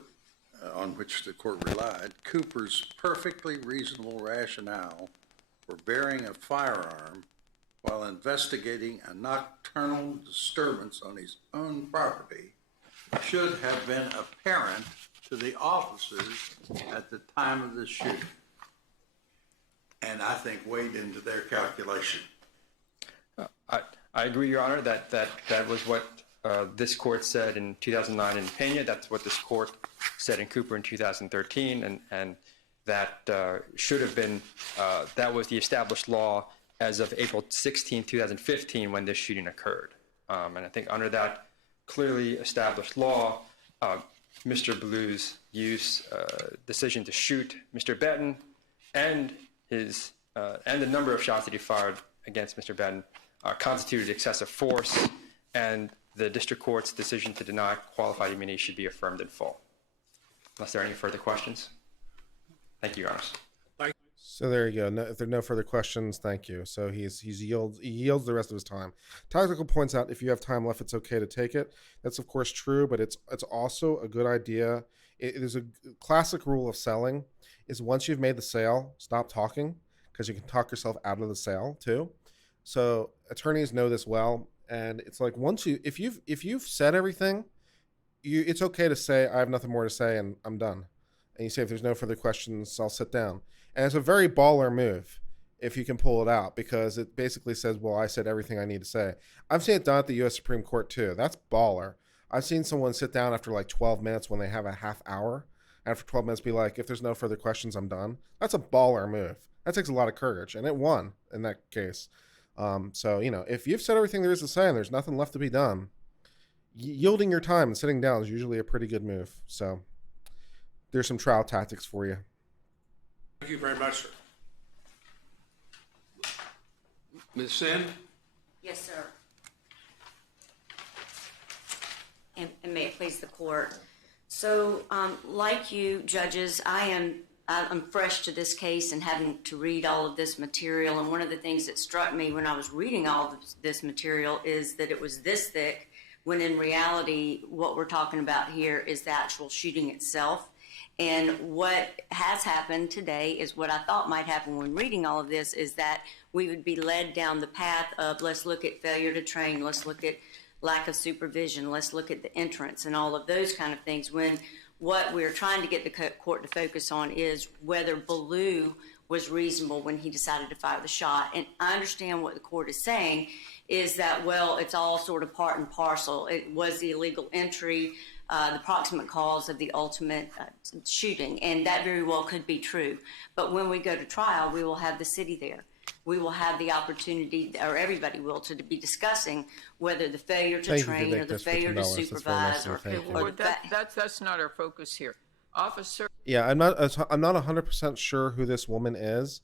on which the court relied, Cooper's perfectly reasonable rationale for bearing a firearm while investigating a nocturnal disturbance on his own property should have been apparent to the officers at the time of the shooting, and I think weighed into their calculation. I agree, Your Honor, that was what this court said in 2009 in Pena. That's what this court said in Cooper in 2013, and that should have been, that was the established law as of April 16, 2015, when this shooting occurred. And I think under that clearly established law, Mr. Belue's decision to shoot Mr. Betton and the number of shots that he fired against Mr. Betton constituted excessive force, and the district court's decision to deny qualified immunity should be affirmed in full. Unless there are any further questions. Thank you, Your Honors. So there you go. No, if there are no further questions, thank you. So he yields the rest of his time. Tactical points out, if you have time left, it's okay to take it. That's of course true, but it's also a good idea. It is a classic rule of selling is once you've made the sale, stop talking, because you can talk yourself out of the sale too. So attorneys know this well, and it's like if you've said everything, it's okay to say I have nothing more to say and I'm done. And you say if there's no further questions, I'll sit down. And it's a very baller move if you can pull it out, because it basically says, well, I said everything I need to say. I've seen it done at the U.S. Supreme Court too. That's baller. I've seen someone sit down after like 12 minutes when they have a half hour. After 12 minutes, be like, if there's no further questions, I'm done. That's a baller move. That takes a lot of courage, and it won in that case. So, if you've said everything there is to say and there's nothing left to be done, yielding your time and sitting down is usually a pretty good move. So there's some trial tactics for you. Thank you very much, sir. Ms. Sin? Yes, sir. And may it please the court. So, like you, judges, I'm fresh to this case and having to read all of this material. And one of the things that struck me when I was reading all of this material is that it was this thick, when in reality, what we're talking about here is the actual shooting itself. And what has happened today is what I thought might happen when reading all of this is that we would be led down the path of let's look at failure to train, let's look at lack of supervision, let's look at the entrance and all of those kind of things, when what we're trying to get the court to focus on is whether Belue was reasonable when he decided to fire the shot. And I understand what the court is saying is that, well, it's all sort of part and parcel. It was the illegal entry, the proximate cause of the ultimate shooting, and that very well could be true. But when we go to trial, we will have the city there. We will have the opportunity, or everybody will, to be discussing whether the failure to train or the failure to supervise or that's not our focus here. Officer. Yeah, I'm not 100% sure who this woman is.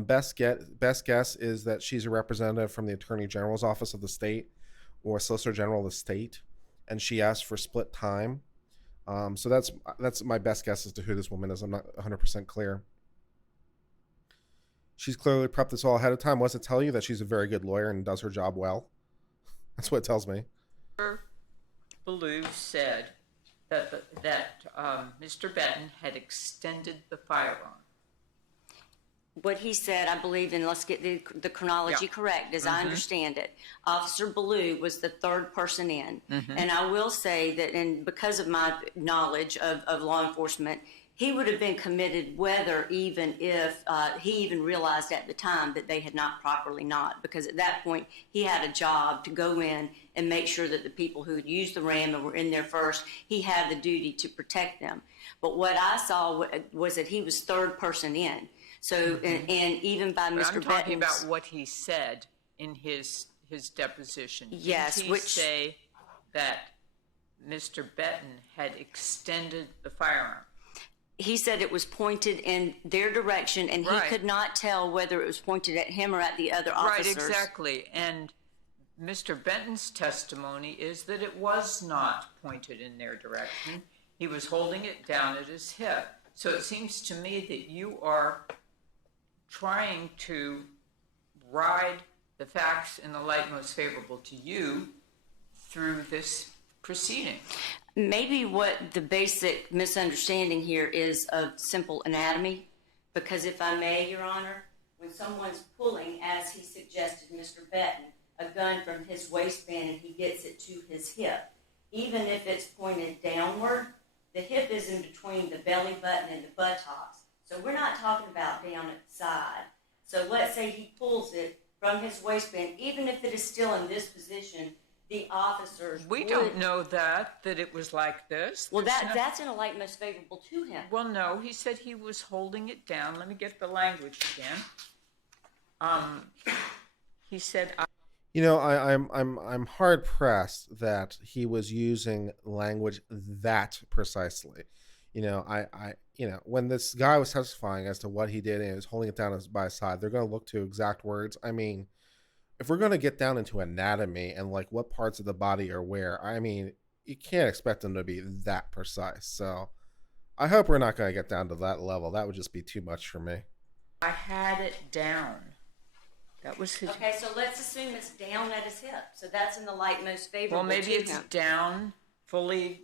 Best guess is that she's a representative from the Attorney General's office of the state or Solicitor General of the state, and she asked for split time. So that's my best guess as to who this woman is. I'm not 100% clear. She's clearly prepped this all ahead of time. What's it tell you? That she's a very good lawyer and does her job well? That's what it tells me. Belue said that Mr. Betton had extended the firearm. What he said, I believe, and let's get the chronology Yeah. correct, as I understand it, Officer Belue was the third person in. And I will say that, and because of my knowledge of law enforcement, he would have been committed whether even if he even realized at the time that they had not properly knocked, because at that point he had a job to go in and make sure that the people who had used the ram and were in there first, he had the duty to protect them. But what I saw was that he was third person in. So, and even by But Mr. I'm talking Betton's, about what he said in his deposition. Yes, Didn't he which- say that Mr. Betton had extended the firearm? he said it was pointed in their direction, and Right. he could not tell whether it was pointed at him or at the other Right, officers. exactly. And Mr. Benton's testimony is that it was not pointed in their direction. He was holding it down at his hip. So it seems to me that you are trying to ride the facts in the light most favorable to you through this proceeding. Maybe what the basic misunderstanding here is of simple anatomy, because if I may, Your Honor, when someone's pulling, as he suggested, Mr. Betton, a gun from his waistband and he gets it to his hip, even if it's pointed downward, the hip is in between the belly button and the buttocks. So we're not talking about down at the side. So let's say he pulls it from his waistband, even if it is still in this position, the officers We would... don't know that it was like this. Well, There's no- that's in a light most favorable to him. Well, no, he said he was holding it down. Let me get the language again. He said, You know, I'm hard pressed that he was using language that precisely. You know, when this guy was testifying as to what he did and he was holding it down by his side, they're going to look to exact words. I mean, if we're going to get down into anatomy and like what parts of the body are where, I mean, you can't expect them to be that precise. So I hope we're not going to get down to that level. That would just be too much for me. I had it down. That was his. Okay, so let's assume it's down at his hip. So that's in the light most favorable Well, maybe to it's him. down, fully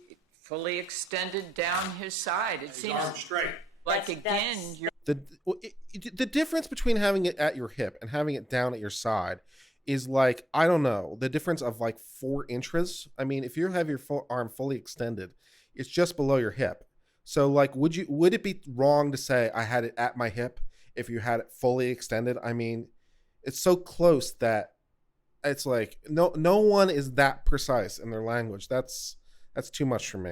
extended down his side. It seems straight. like That's- again that's- you're. The difference between having it at your hip and having it down at your side is like, I don't know, the difference of like 4 inches. I mean, if you have your arm fully extended, it's just below your hip. So like, would it be wrong to say I had it at my hip if you had it fully extended? I mean, it's so close that it's like no one is that precise in their language. That's too much for me.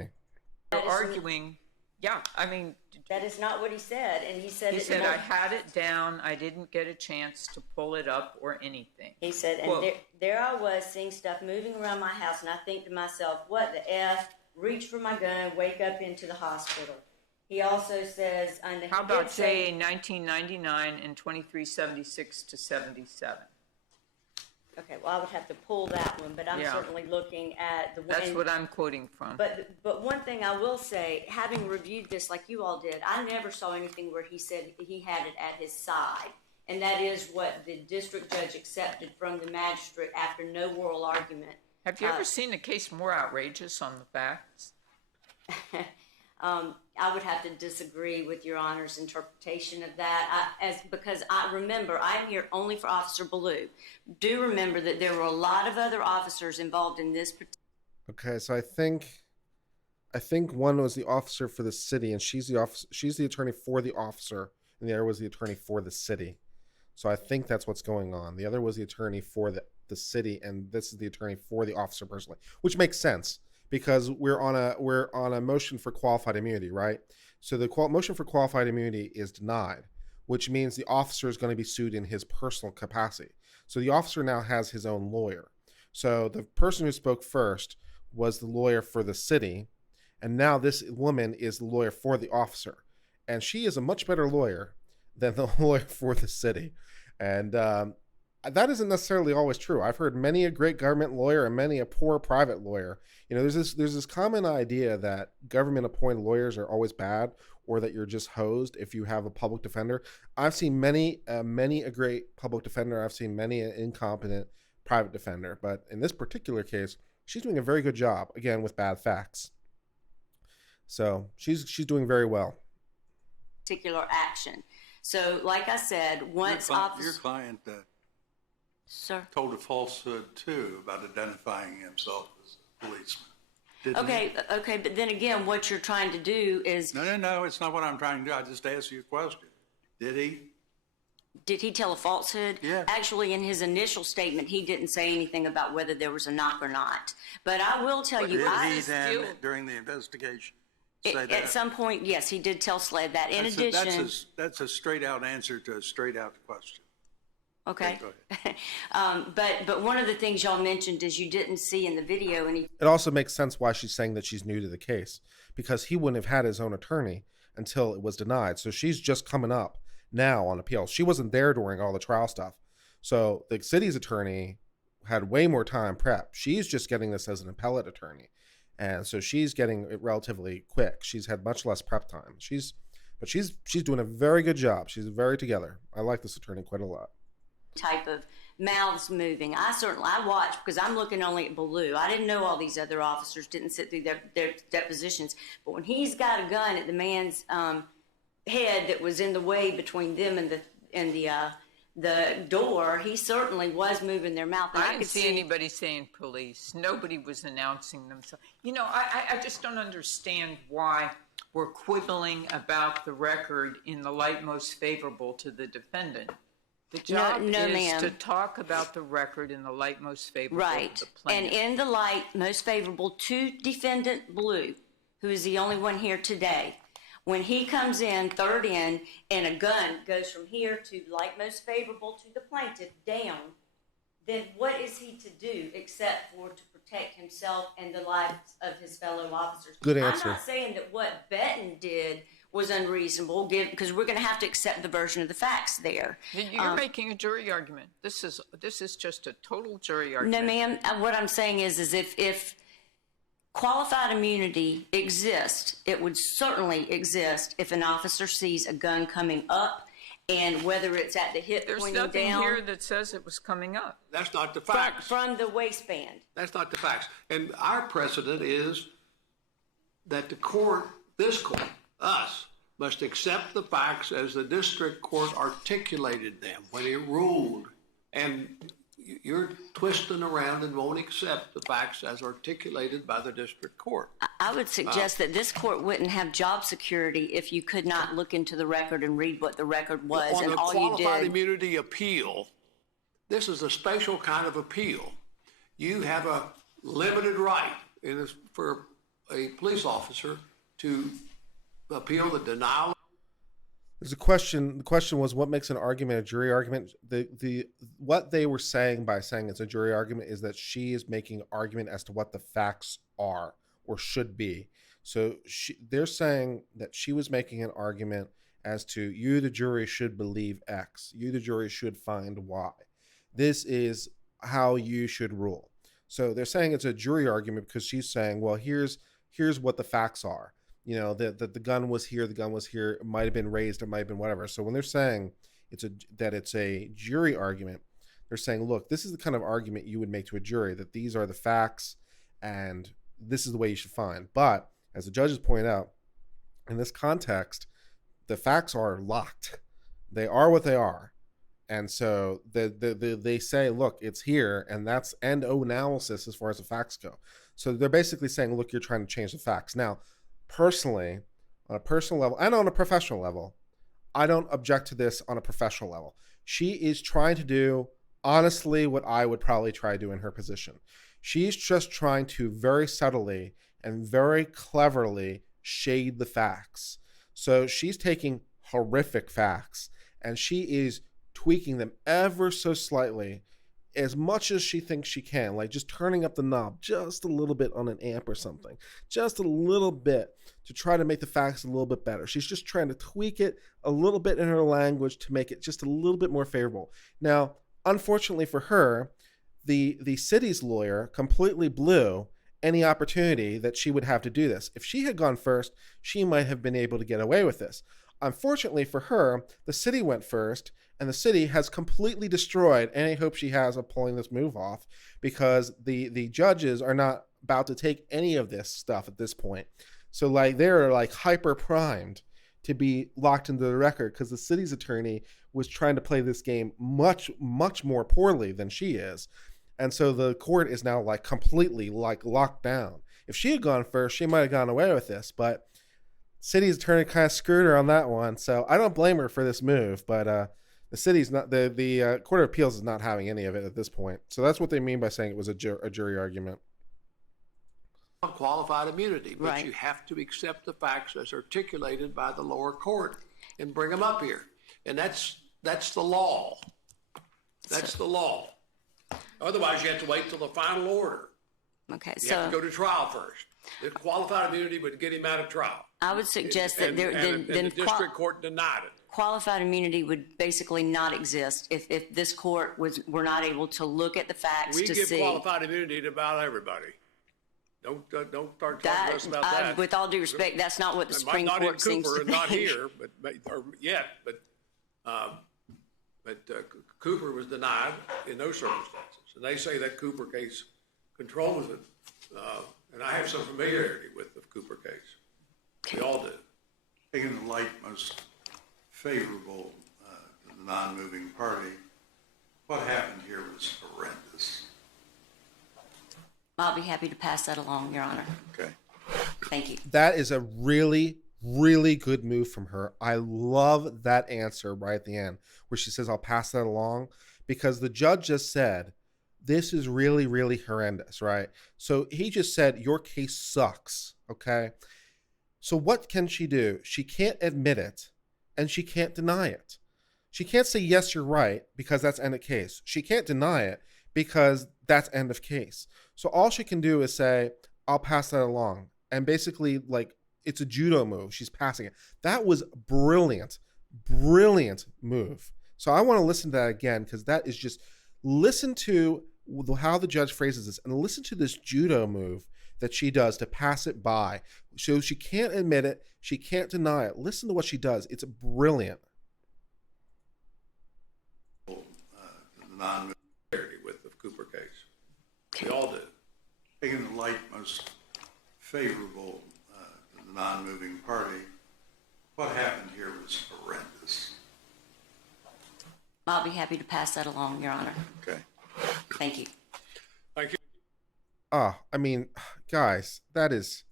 You're That is- arguing. Yeah, I mean, That is not what he said, and he said he it. said I had it down. I didn't get a chance to pull it up or anything. He said, and Quote. there I was seeing stuff moving around my house, and I think to myself, what the F? Reach for my gun, wake up into the hospital. He also says, and he How did about say, say 1999 and 2376 to 77? okay, well, I would have to pull that one, but I'm Yeah. certainly looking at the one. That's what I'm quoting from. But one thing I will say, having reviewed this like you all did, I never saw anything where he said he had it at his side. And that is what the district judge accepted from the magistrate after no oral argument. Have you ever seen a case more outrageous on the facts? I would have to disagree with Your Honor's interpretation of that, because I remember I'm here only for Officer Belue. Do remember that there were a lot of other officers involved in this. Okay, so I think one was the officer for the city, and she's the attorney for the officer, and the other was the attorney for the city. So I think that's what's going on. The other was the attorney for the city, and this is the attorney for the officer personally, which makes sense because we're on a motion for qualified immunity, right? So the motion for qualified immunity is denied, which means the officer is going to be sued in his personal capacity. So the officer now has his own lawyer. So the person who spoke first was the lawyer for the city, and now this woman is the lawyer for the officer, and she is a much better lawyer than the lawyer for the city. And that isn't necessarily always true. I've heard many a great government lawyer and many a poor private lawyer. There's this common idea that government appointed lawyers are always bad, or that you're just hosed if you have a public defender. I've seen many a great public defender. I've seen many an incompetent private defender. But in this particular case, she's doing a very good job, again, with bad facts. So she's doing very well. Particular action. So, like I said, once Your client Sir. told a falsehood too about identifying himself as a policeman. Didn't he? Okay, but then again, what you're trying to do is, No, it's not what I'm trying to do. I just asked you a question. Did he? did he tell a falsehood? Yeah. Actually, in his initial statement, he didn't say anything about whether there was a knock or not. But I will tell But you, did I he then, during the investigation, say that? at some point, yes, he did tell SLED that. In That's addition, that's a straight out answer to a straight out question. okay. Go ahead. But one of the things y'all mentioned is you didn't see in the video any. It also makes sense why she's saying that she's new to the case, because he wouldn't have had his own attorney until it was denied. So she's just coming up now on appeal. She wasn't there during all the trial stuff. So the city's attorney had way more time prep. She's just getting this as an appellate attorney. And so she's getting it relatively quick. She's had much less prep time. She's doing a very good job. She's very together. I like this attorney quite a lot. Type of mouths moving. I watched because I'm looking only at Belue. I didn't know all these other officers didn't sit through their depositions. But when he's got a gun at the man's head that was in the way between them and the door, he certainly was moving their mouth. And I didn't see anybody saying police. Nobody was announcing themselves. I just don't understand why we're quibbling about the record in the light most favorable to the defendant. The job is ma'am. to talk about the record in the light most favorable Right. to the plaintiff. And in the light most favorable to defendant Belue, who is the only one here today, when he comes in, third in, and a gun goes from here to light most favorable to the plaintiff down, then what is he to do except for to protect himself and the lives of his fellow officers? Good answer. I'm not saying that what Betton did was unreasonable, because we're going to have to accept the version of the facts there. You're making a jury argument. This is just a total jury argument. No, ma'am. What I'm saying is if qualified immunity exists, it would certainly exist if an officer sees a gun coming up, and whether it's at the hip There's pointing nothing down here that says it was coming up. That's not the facts. from the waistband. That's not the facts. And our precedent is that this court, us, must accept the facts as the district court articulated them when it ruled. And you're twisting around and won't accept the facts as articulated by the district court. I would suggest that this court wouldn't have job security if you could not look into the record and read what the record was, On and a all you qualified did. immunity appeal, this is a special kind of appeal. You have a limited right for a police officer to appeal the denial. There's a question. The question was, what makes an argument a jury argument? What they were saying by saying it's a jury argument is that she is making an argument as to what the facts are or should be. So they're saying that she was making an argument as to you, the jury, should believe X. You, the jury, should find Y. This is how you should rule. So they're saying it's a jury argument because she's saying, well, here's what the facts are. That the gun was here, it might have been raised, it might have been whatever. So when they're saying it's a jury argument, they're saying, look, this is the kind of argument you would make to a jury, that these are the facts and this is the way you should find. But as the judges point out, in this context, the facts are locked. They are what they are. And so they say, look, it's here, and that's end analysis as far as the facts go. So they're basically saying, look, you're trying to change the facts. Now, personally, on a personal level and on a professional level, I don't object to this on a professional level. She is trying to do, honestly, what I would probably try to do in her position. She's just trying to very subtly and very cleverly shade the facts. So she's taking horrific facts and she is tweaking them ever so slightly, as much as she thinks she can, like just turning up the knob just a little bit on an amp or something, just a little bit to try to make the facts a little bit better. She's just trying to tweak it a little bit in her language to make it just a little bit more favorable. Now, Unfortunately for her, the city's lawyer completely blew any opportunity that she would have to do this. If she had gone first, she might have been able to get away with this. Unfortunately for her, the city went first, and the city has completely destroyed any hope she has of pulling this move off, because the judges are not about to take any of this stuff at this point. So like they're like hyper primed to be locked into the record, because the city's attorney was trying to play this game much more poorly than she is. And so the court is now like completely like locked down. If she had gone first, she might have gone away with this, but city's attorney kind of screwed her on that one. So I don't blame her for this move, but the city's not, the Court of Appeals is not having any of it at this point. So that's what they mean by saying it was a jury argument. Qualified immunity, but Right. you have to accept the facts as articulated by the lower court and bring them up here. And that's the law. That's the law. Otherwise, you have to wait till the final order. Okay, You have to so go to trial first. The qualified immunity would get him out of trial. I would suggest that And- there, and then the district court denied it. qualified immunity would basically not exist if this court were not able to look at the facts We to give see. qualified immunity to about everybody. Don't start talking to us about that. With all due respect, that's not what the Supreme Not in Court seems Cooper to and not think. here, or yet, but Cooper was denied in those circumstances. And they say that Cooper case controls it. And I have some familiarity with the Cooper case. We all do. Taking the light most favorable to the non-moving party, what happened here was horrendous. I'll be happy to pass that along, Your Honor. Okay. Thank you. That is a really, really good move from her. I love that answer right at the end where she says, I'll pass that along, because the judge just said, this is really, really horrendous, right? So he just said, your case sucks, okay? So what can she do? She can't admit it, and she can't deny it. She can't say, yes, you're right, because that's end of case. She can't deny it because that's end of case. So all she can do is say, I'll pass that along. And basically, like, it's a judo move. She's passing it. That was brilliant, brilliant move. So I want to listen to that again, because that is just, listen to how the judge phrases this, and listen to this judo move that she does to pass it by. So she can't admit it. She can't deny it. Listen to what she does. It's brilliant. Non With the Cooper case. We all do. Taking the light most favorable to the non-moving party, what happened here was horrendous. I'll be happy to pass that along, Your Honor. Okay. Thank you. Thank you. I mean, guys, that is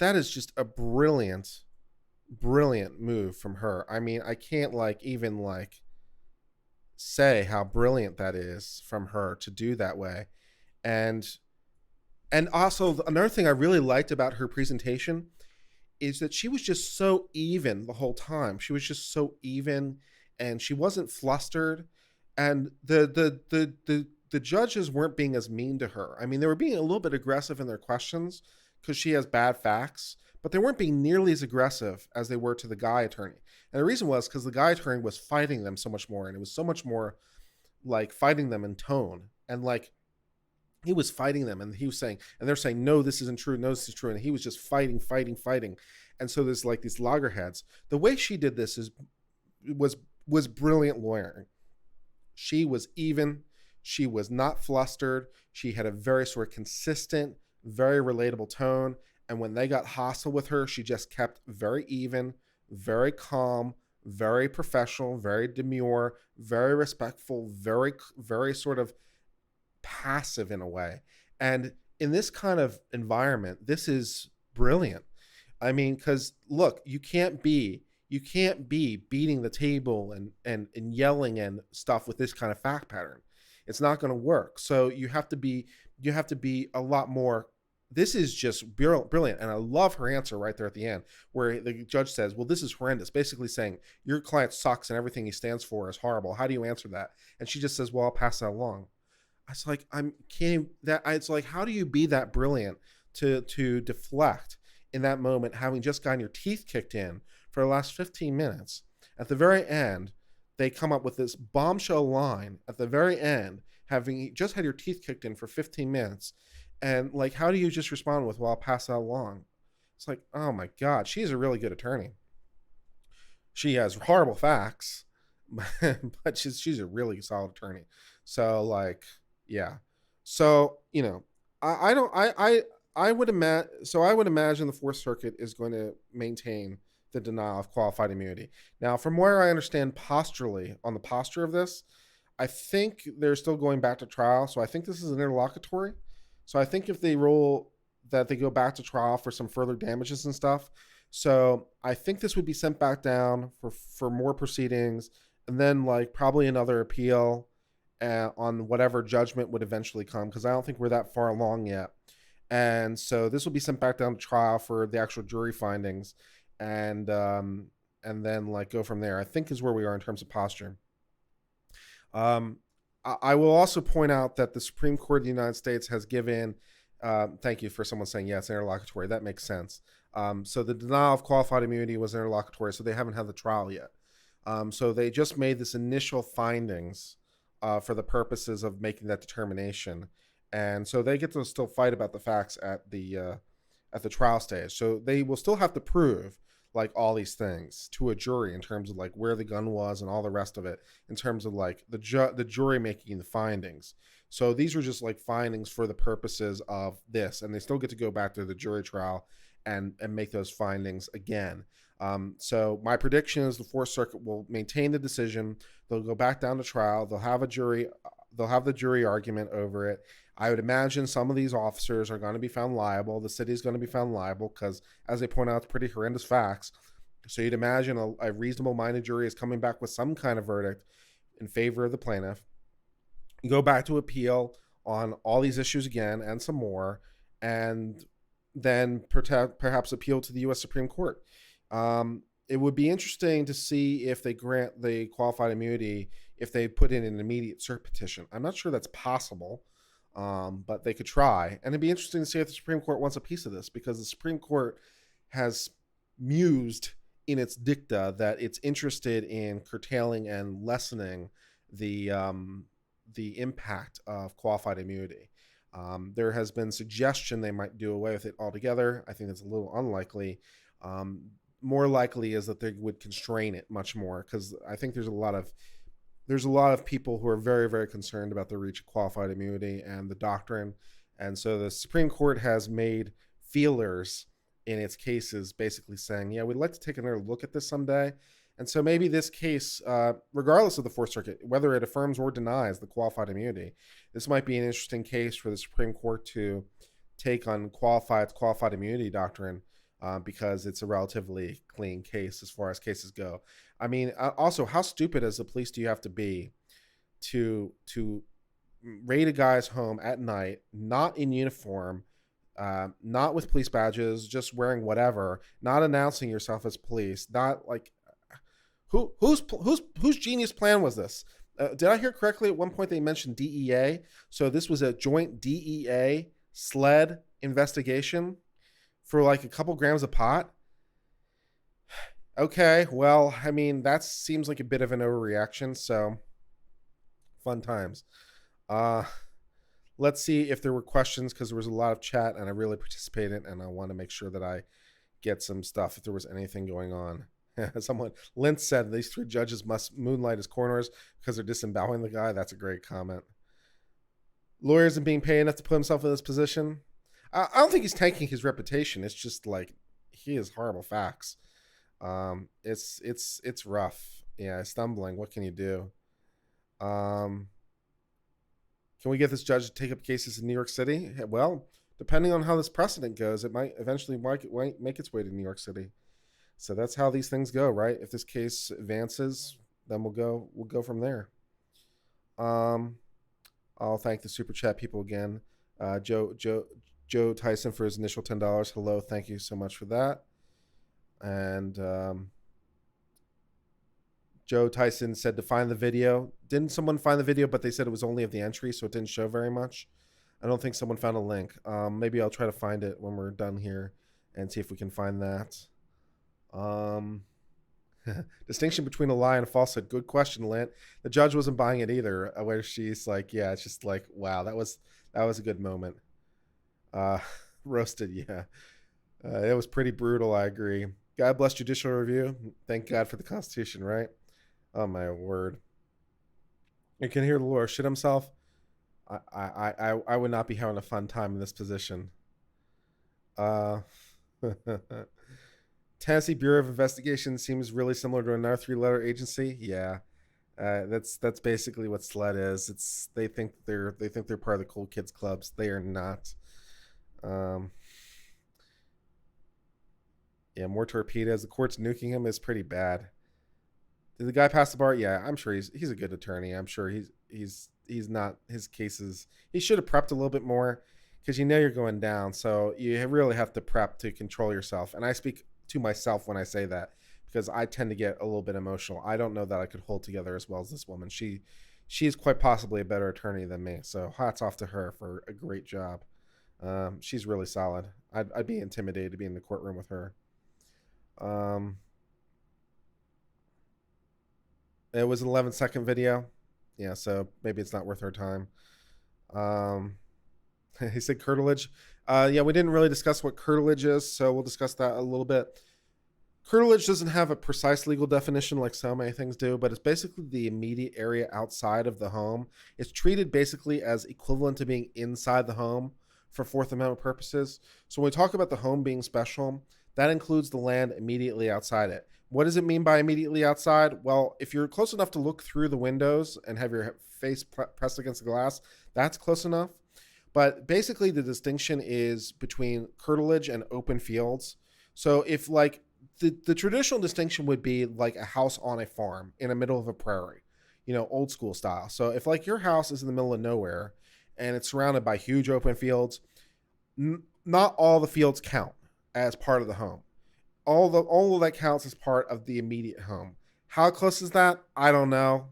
just a brilliant, brilliant move from her. I mean, I can't even say how brilliant that is from her to do that way. And also another thing I really liked about her presentation is that she was just so even the whole time. She was just so even, and she wasn't flustered. And the judges weren't being as mean to her. I mean, they were being a little bit aggressive in their questions because she has bad facts, but they weren't being nearly as aggressive as they were to the guy attorney. And the reason was because the guy attorney was fighting them so much more, and it was so much more like fighting them in tone. And like, he was fighting them, and he was saying, and they're saying, no, this isn't true. No, this is true. And he was just fighting. And so there's like these loggerheads. The way she did this was brilliant lawyering. She was even. She was not flustered. She had a very sort of consistent, very relatable tone. And when they got hostile with her, she just kept very even, very calm, very professional, very demure, very respectful, very, very sort of passive in a way. And in this kind of environment, this is brilliant. I mean, because look, you can't be beating the table and yelling and stuff with this kind of fact pattern. It's not going to work. So you have to be a lot more. This is just brilliant. And I love her answer right there at the end, where the judge says, well, this is horrendous, basically saying your client sucks and everything he stands for is horrible. How do you answer that? And she just says, well, I'll pass that along. It's like, it's like, how do you be that brilliant to deflect in that moment, having just gotten your teeth kicked in for the last 15 minutes? At the very end, they come up with this bombshell line at the very end, having just had your teeth kicked in for 15 minutes. And like, how do you just respond with, well, I'll pass that along? It's like, oh my God, she's a really good attorney. She has horrible facts, but she's a really solid attorney. So like, yeah. So, you know, I don't I would imagine the Fourth Circuit is going to maintain the denial of qualified immunity. Now, from where I understand posturally on the posture of this, I think they're still going back to trial. So I think this is an interlocutory. So I think if they rule that they go back to trial for some further damages and stuff, so I think this would be sent back down for more proceedings, and then like probably another appeal on whatever judgment would eventually come, because I don't think we're that far along yet. And so this will be sent back down to trial for the actual jury findings, and then like go from there. I think is where we are in terms of posture. I will also point out that the Supreme Court of the United States has given. Thank you for someone saying yes, interlocutory. That makes sense. So the denial of qualified immunity was interlocutory, so they haven't had the trial yet. So they just made this initial findings for the purposes of making that determination, and so they get to still fight about the facts at the trial stage. So they will still have to prove like all these things to a jury in terms of like where the gun was and all the rest of it, in terms of like the jury making the findings. So these are just like findings for the purposes of this, and they still get to go back to the jury trial and make those findings again. So my prediction is the Fourth Circuit will maintain the decision. They'll go back down to trial. They'll have a jury. They'll have the jury argument over it. I would imagine some of these officers are going to be found liable. The city is going to be found liable because, as they point out, it's pretty horrendous facts. So you'd imagine a reasonable-minded jury is coming back with some kind of verdict in favor of the plaintiff. You go back to appeal on all these issues again and some more, and then perhaps appeal to the U.S. Supreme Court. It would be interesting to see if they grant the qualified immunity if they put in an immediate cert petition. I'm not sure that's possible, but they could try. And it'd be interesting to see if the Supreme Court wants a piece of this, because the Supreme Court has mused in its dicta that it's interested in curtailing and lessening the impact of qualified immunity. There has been suggestion they might do away with it altogether. I think that's a little unlikely. More likely is that they would constrain it much more, because I think there's a lot of people who are very, very concerned about the reach of qualified immunity and the doctrine. And so the Supreme Court has made feelers in its cases basically saying, yeah, we'd like to take another look at this someday. And so maybe this case, regardless of the Fourth Circuit, whether it affirms or denies the qualified immunity, this might be an interesting case for the Supreme Court to take on qualified immunity doctrine, because it's a relatively clean case as far as cases go. I mean, also, how stupid as a police do you have to be to raid a guy's home at night, not in uniform, not with police badges, just wearing whatever, not announcing yourself as police, not like whose genius plan was this? Did I hear correctly? At one point they mentioned DEA, so this was a joint DEA SLED investigation for like a couple grams of pot. Okay, well, I mean, that seems like a bit of an overreaction, so fun times. Let's see if there were questions, because there was a lot of chat and I really participated, and I want to make sure that I get some stuff if there was anything going on. Lynn said these three judges must moonlight as coroners because they're disemboweling the guy. That's a great comment. Lawyer isn't being paid enough to put himself in this position. I don't think he's tanking his reputation. It's just like he has horrible facts. It's rough. Yeah, stumbling. What can you do? Can we get this judge to take up cases in New York City? Well, depending on how this precedent goes, it might eventually make its way to New York City. So that's how these things go, right? If this case advances, then we'll go from there. I'll thank the super chat people again. Joe Tyson for his initial $10. Hello, thank you so much for that. And Joe Tyson said to find the video. Didn't someone find the video, but they said it was only of the entry, so it didn't show very much? I don't think someone found a link. Maybe I'll try to find it when we're done here and see if we can find that. Distinction between a lie and a falsehood. Good question, Lint. The judge wasn't buying it either. Where she's like, yeah, it's just like, wow, that was a good moment. Roasted, yeah. It was pretty brutal. I agree. God bless judicial review. Thank God for the Constitution, right? Oh my word! You can hear the lawyer shit himself. I would not be having a fun time in this position. Uh, Tennessee Bureau of Investigation seems really similar to another 3-letter agency. Yeah, that's basically what SLED is. It's they think they're part of the cool kids clubs. They are not. Um, yeah, more torpedoes. The court's nuking him is pretty bad. Did the guy pass the bar? Yeah, I'm sure he's a good attorney. I'm sure he's not his cases. He should have prepped a little bit more because you know you're going down. So you really have to prep to control yourself. And I speak to myself when I say that because I tend to get a little bit emotional. I don't know that I could hold together as well as this woman. She is quite possibly a better attorney than me. So hats off to her for a great job. She's really solid. I'd be intimidated to be in the courtroom with her. It was an 11-second video. Yeah, so maybe it's not worth her time. He said curtilage. Yeah, we didn't really discuss what curtilage is, so we'll discuss that a little bit. Curtilage doesn't have a precise legal definition like so many things do, but it's basically the immediate area outside of the home. It's treated basically as equivalent to being inside the home for Fourth Amendment purposes. So when we talk about the home being special, that includes the land immediately outside it. What does it mean by immediately outside? Well, if you're close enough to look through the windows and have your face pressed against the glass, that's close enough. But basically the distinction is between curtilage and open fields. So if like the traditional distinction would be like a house on a farm in the middle of a prairie, old school style. So if like your house is in the middle of nowhere and it's surrounded by huge open fields, not all the fields count as part of the home. All of that counts as part of the immediate home. How close is that? I don't know.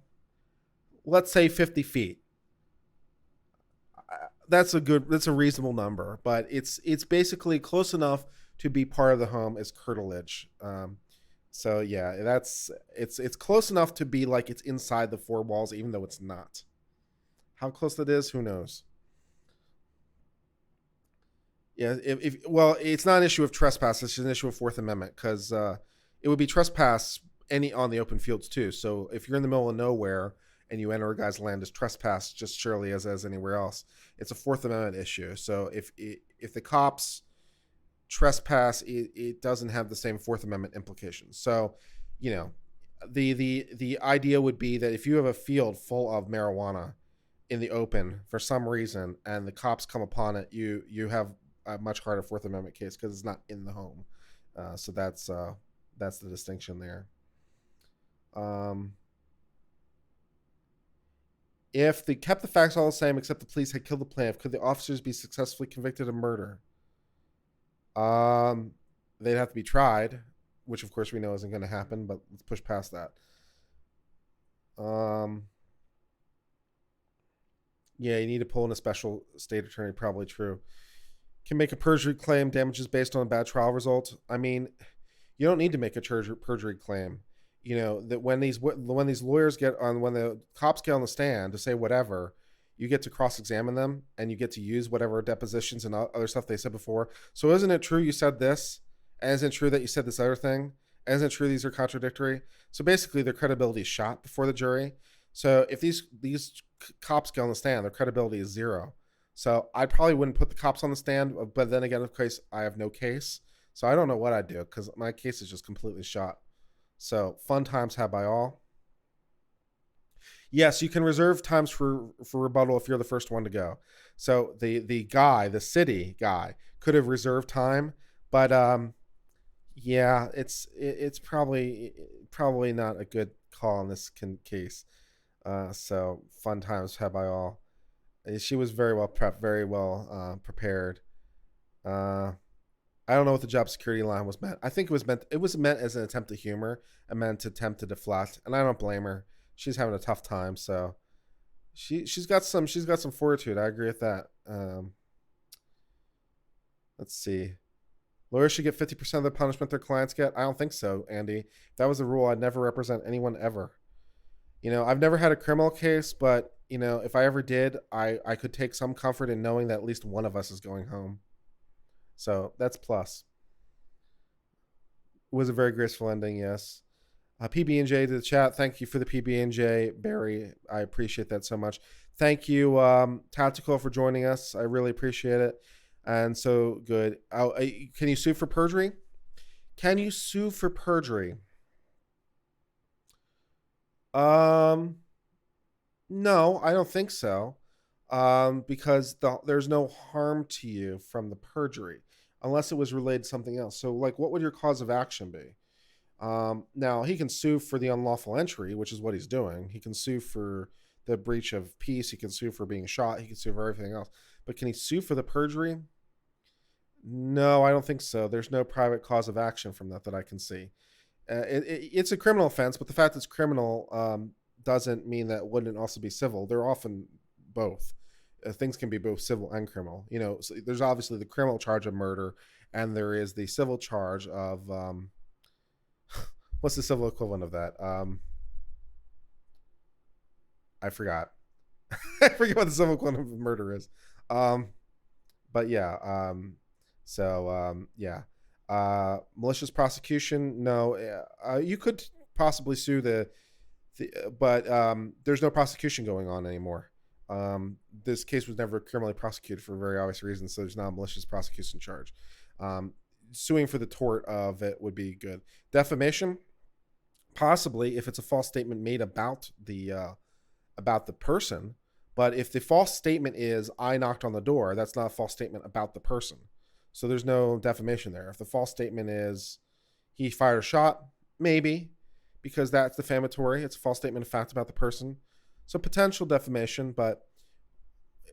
Let's say 50 feet. That's a reasonable number, but it's basically close enough to be part of the home as curtilage. So yeah, it's close enough to be like it's inside the four walls, even though it's not. How close that is, who knows? Yeah, well, it's not an issue of trespass. It's just an issue of Fourth Amendment because it would be trespass on the open fields too. So if you're in the middle of nowhere and you enter a guy's land as trespass, just surely as anywhere else, it's a Fourth Amendment issue. So if the cops trespass, it doesn't have the same Fourth Amendment implications. So, the idea would be that if you have a field full of marijuana in the open for some reason and the cops come upon it, you have a much harder Fourth Amendment case because it's not in the home. So that's the distinction there. If they kept the facts all the same, except the police had killed the plaintiff, could the officers be successfully convicted of murder? They'd have to be tried, which of course we know isn't going to happen, but let's push past that. Yeah, you need to pull in a special state attorney, probably true. Can make a perjury claim, damages based on a bad trial result. I mean, you don't need to make a perjury claim. That when these lawyers when the cops get on the stand to say whatever, you get to cross-examine them and you get to use whatever depositions and other stuff they said before. So isn't it true you said this? And isn't it true that you said this other thing? And isn't it true these are contradictory? So basically their credibility is shot before the jury. So if these cops get on the stand, their credibility is zero. So I probably wouldn't put the cops on the stand, but then again, of course, I have no case. So I don't know what I'd do because my case is just completely shot. So fun times had by all. Yes, you can reserve times for rebuttal if you're the first one to go. So the city guy could have reserved time, but yeah, it's probably not a good call in this case. So fun times had by all. She was very well prepped, very well prepared. I don't know what the job security line was meant. I think it was meant as an attempt at humor and meant to attempt to deflect, and I don't blame her. She's having a tough time, so she's got some fortitude. I agree with that. Let's see. Lawyers should get 50% of the punishment their clients get. I don't think so, Andy. If that was the rule, I'd never represent anyone ever. I've never had a criminal case, but if I ever did, I could take some comfort in knowing that at least one of us is going home. So that's plus. It was a very graceful ending, yes. PB&J to the chat. Thank you for the PB&J, Barry. I appreciate that so much. Thank you, Tactical, for joining us. I really appreciate it. And so good. Can you sue for perjury? Can you sue for perjury? No, I don't think so. Because there's no harm to you from the perjury, unless it was related to something else. So, like, what would your cause of action be? Now, he can sue for the unlawful entry, which is what he's doing. He can sue for the breach of peace. He can sue for being shot. He can sue for everything else. But can he sue for the perjury? No, I don't think so. There's no private cause of action from that I can see. It's a criminal offense, but the fact it's criminal doesn't mean that it wouldn't also be civil. They're often both. Things can be both civil and criminal. So there's obviously the criminal charge of murder, and there is the civil charge of what's the civil equivalent of that? I forgot. I forget what the civil equivalent of murder is. But yeah. Yeah. Malicious prosecution. No. You could possibly sue but there's no prosecution going on anymore. This case was never criminally prosecuted for very obvious reasons, so there's not a malicious prosecution charge. Suing for the tort of it would be good. Defamation, possibly, if it's a false statement made about the person. But if the false statement is "I knocked on the door," that's not a false statement about the person. So there's no defamation there. If the false statement is "he fired a shot," maybe, because that's defamatory. It's a false statement of fact about the person. So potential defamation, but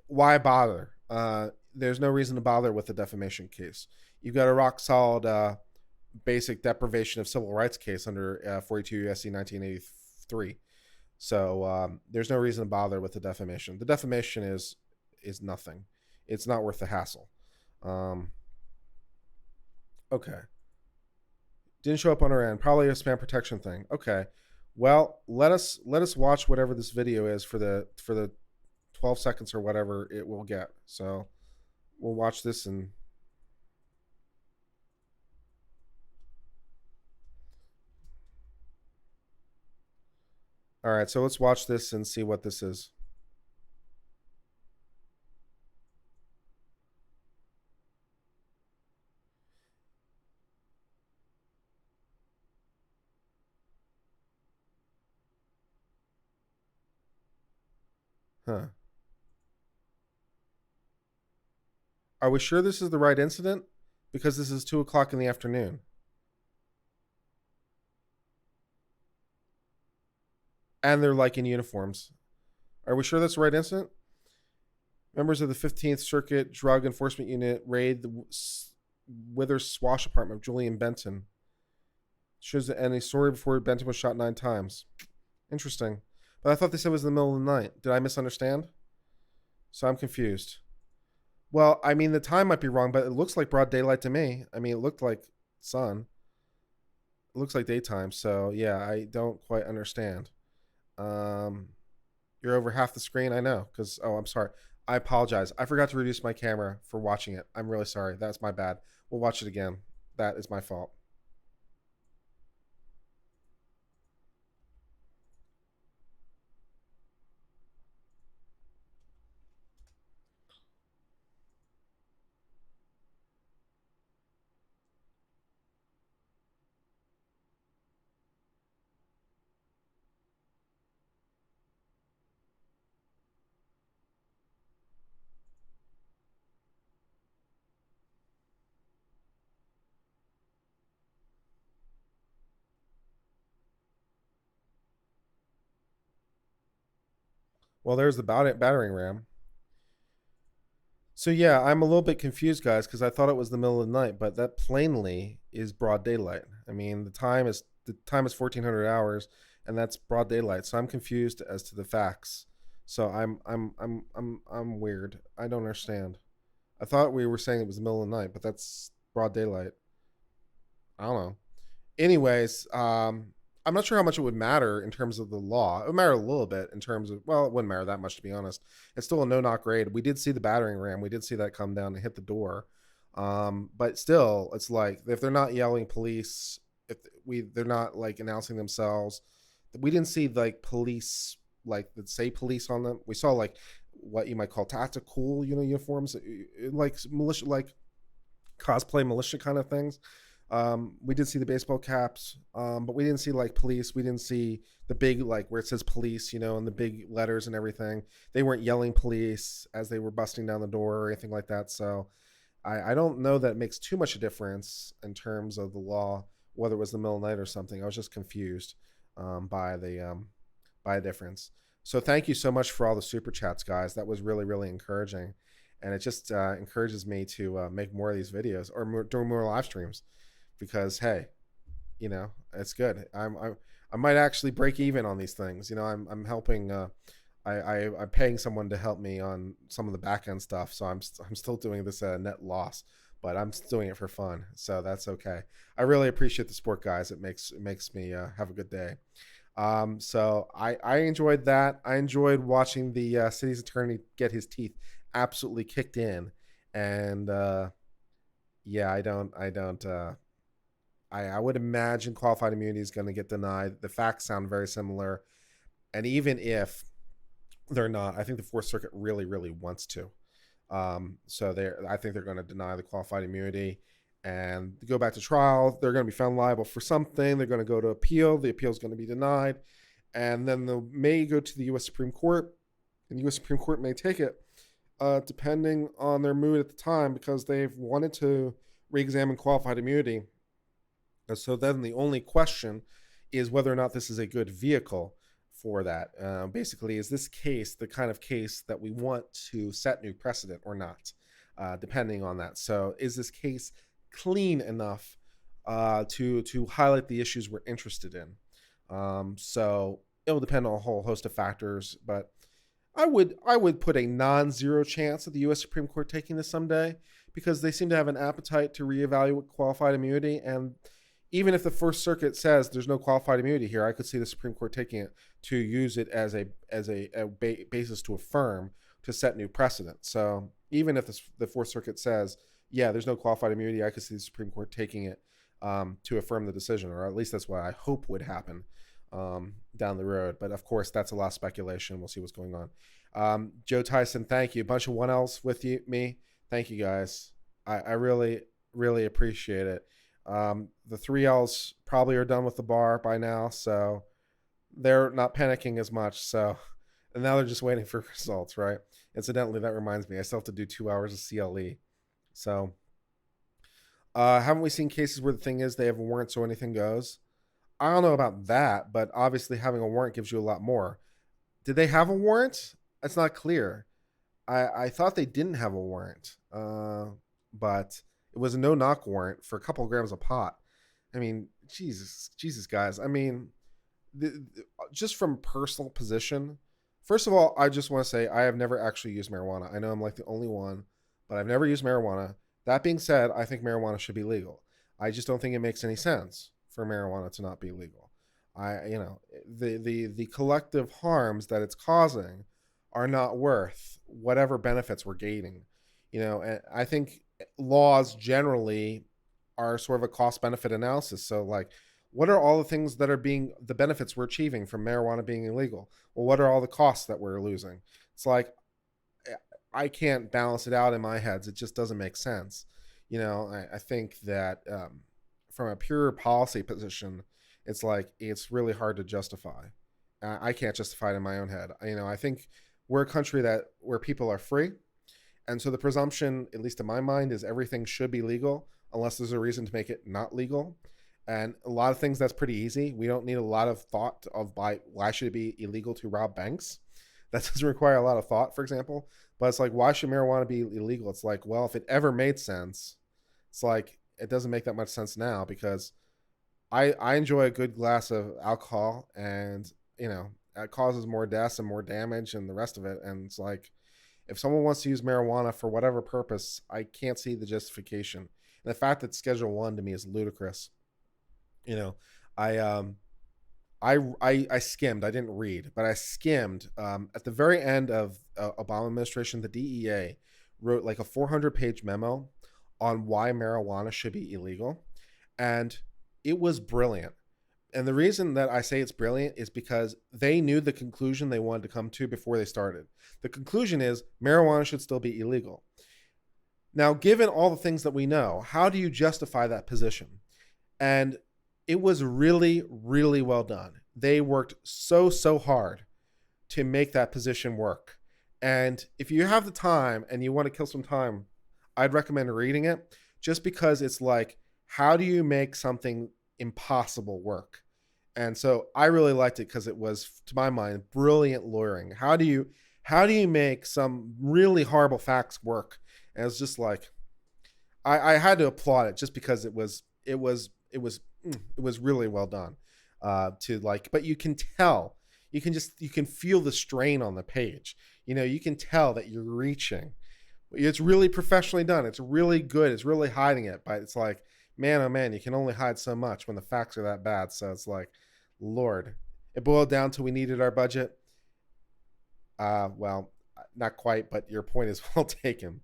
why bother? There's no reason to bother with a defamation case. You've got a rock solid basic deprivation of civil rights case under 42 U.S.C. 1983. So there's no reason to bother with the defamation. The defamation is nothing. It's not worth the hassle. Okay. Didn't show up on our end. Probably a spam protection thing. Okay. Well, let us watch whatever this video is for the 12 seconds or whatever it will get. So we'll watch this and all right, so let's watch this and see what this is. Huh. Are we sure this is the right incident? Because this is 2:00 in the afternoon. And they're like in uniforms. Are we sure that's the right incident? Members of the 15th Circuit Drug Enforcement Unit raid the Withers Swash apartment of Julian Benton. Shows the end a story before Benton was shot 9 times. Interesting. But I thought they said it was in the middle of the night. Did I misunderstand? So I'm confused. Well, I mean, the time might be wrong, but it looks like broad daylight to me. I mean, it looked like sun. It looks like daytime. So, yeah, I don't quite understand. You're over half the screen. I know. Because, I'm sorry. I apologize. I forgot to reduce my camera for watching it. I'm really sorry. That's my bad. We'll watch it again. That is my fault. Well, there's the battering ram. So yeah, I'm a little bit confused, guys, because I thought it was the middle of the night, but that plainly is broad daylight. I mean, the time is 1400 hours, and that's broad daylight. So I'm confused as to the facts. So I'm weird. I don't understand. I thought we were saying it was the middle of the night, but that's broad daylight. I don't know. Anyways, I'm not sure how much it would matter in terms of the law. It would matter a little bit in terms of, well, it wouldn't matter that much, to be honest. It's still a no-knock raid. We did see the battering ram. We did see that come down and hit the door. But still, it's like, if they're not yelling police, if they're not like announcing themselves, we didn't see like police, like that say police on them. We saw like what you might call tactical, uniforms, like militia, like cosplay militia kind of things. We did see the baseball caps, but we didn't see like police. We didn't see the big, like where it says police, and the big letters and everything. They weren't yelling police as they were busting down the door or anything like that. So I don't know that it makes too much a difference in terms of the law, whether it was the middle of the night or something. I was just confused by a difference. So thank you so much for all the super chats, guys. That was really, really encouraging. And it just encourages me to make more of these videos or do more live streams, because hey, it's good. I might actually break even on these things. I'm helping. I'm paying someone to help me on some of the back end stuff, so I'm still doing this at a net loss, but I'm doing it for fun, so that's okay. I really appreciate the support, guys. It makes me have a good day. So I enjoyed that. I enjoyed watching the city's attorney get his teeth absolutely kicked in, and yeah, I would imagine qualified immunity is going to get denied. The facts sound very similar, and even if they're not, I think the Fourth Circuit really, really wants to. So I think they're going to deny the qualified immunity and go back to trial. They're going to be found liable for something. They're going to go to appeal. The appeal is going to be denied, and then they may go to the U.S. Supreme Court, and the U.S. Supreme Court may take it, depending on their mood at the time, because they've wanted to re-examine qualified immunity. And so then the only question is whether or not this is a good vehicle for that. Basically, is this case the kind of case that we want to set new precedent or not, depending on that. So is this case clean enough to highlight the issues we're interested in? So it'll depend on a whole host of factors, but I would put a non-zero chance of the U.S. Supreme Court taking this someday, because they seem to have an appetite to reevaluate qualified immunity. And even if the First Circuit says there's no qualified immunity here, I could see the Supreme Court taking it to use it as a basis to affirm, to set new precedent. So even if the Fourth Circuit says, yeah, there's no qualified immunity, I could see the Supreme Court taking it to affirm the decision, or at least that's what I hope would happen down the road. But of course, that's a lot of speculation. We'll see what's going on. Joe Tyson, thank you. A bunch of 1Ls with me. Thank you, guys. I really, really appreciate it. The 3Ls probably are done with the bar by now, so they're not panicking as much. So, and now they're just waiting for results, right? Incidentally, that reminds me, I still have to do 2 hours of CLE. So, haven't we seen cases where the thing is they have a warrant so anything goes? I don't know about that, but obviously having a warrant gives you a lot more. Did they have a warrant? It's not clear. I thought they didn't have a warrant, but it was a no-knock warrant for a couple of grams of pot. I mean, Jesus, guys. I mean, just from personal position, first of all, I just want to say I have never actually used marijuana. I know I'm like the only one, but I've never used marijuana. That being said, I think marijuana should be legal. I just don't think it makes any sense for marijuana to not be legal. The collective harms that it's causing are not worth whatever benefits we're gaining. And I think laws generally are sort of a cost benefit analysis. So like, what are all the things that are the benefits we're achieving from marijuana being illegal? Well, what are all the costs that we're losing? It's like, I can't balance it out in my head. It just doesn't make sense. I think that from a pure policy position, it's like, it's really hard to justify. I can't justify it in my own head. I think we're a country where people are free. And so the presumption, at least in my mind, is everything should be legal unless there's a reason to make it not legal. And a lot of things, that's pretty easy. We don't need a lot of thought of why should it be illegal to rob banks. That doesn't require a lot of thought, for example. But it's like, why should marijuana be illegal? It's like, well, if it ever made sense, it's like, it doesn't make that much sense now, because I enjoy a good glass of alcohol, and, it causes more deaths and more damage and the rest of it. And it's like, if someone wants to use marijuana for whatever purpose, I can't see the justification. And the fact that Schedule 1 to me is ludicrous. You know, I I skimmed. I didn't read, but I skimmed. At the very end of Obama administration, the DEA wrote like a 400-page memo on why marijuana should be illegal, and it was brilliant. And the reason that I say it's brilliant is because they knew the conclusion they wanted to come to before they started. The conclusion is marijuana should still be illegal. Now, given all the things that we know, how do you justify that position? And it was really, really well done. They worked so hard to make that position work. And if you have the time and you want to kill some time, I'd recommend reading it, just because it's like, how do you make something impossible work? And so I really liked it because it was, to my mind, brilliant lawyering. How do you make some really horrible facts work? And it's just like, I had to applaud it just because it was really well done. To like, but you can tell, you can feel the strain on the page. You can tell that you're reaching. It's really professionally done. It's really good. It's really hiding it, but it's like, man, oh man, you can only hide so much when the facts are that bad. So it's like, Lord, it boiled down to we needed our budget. Well, not quite, but your point is well taken.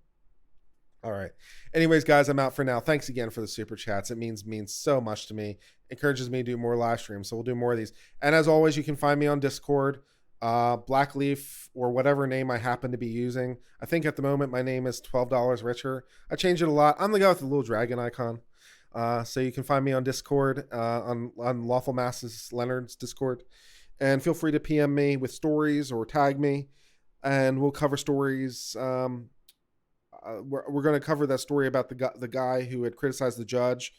All right. Anyways, guys, I'm out for now. Thanks again for the super chats. It means so much to me. Encourages me to do more live streams. So we'll do more of these. And as always, you can find me on Discord, Blackleaf, or whatever name I happen to be using. I think at the moment my name is $12 richer. I change it a lot. I'm the guy with the little dragon icon. So you can find me on Discord, on Lawful Masses Leonard's Discord. And feel free to PM me with stories or tag me. And we'll cover stories. We're going to cover that story about the guy who had criticized the judge,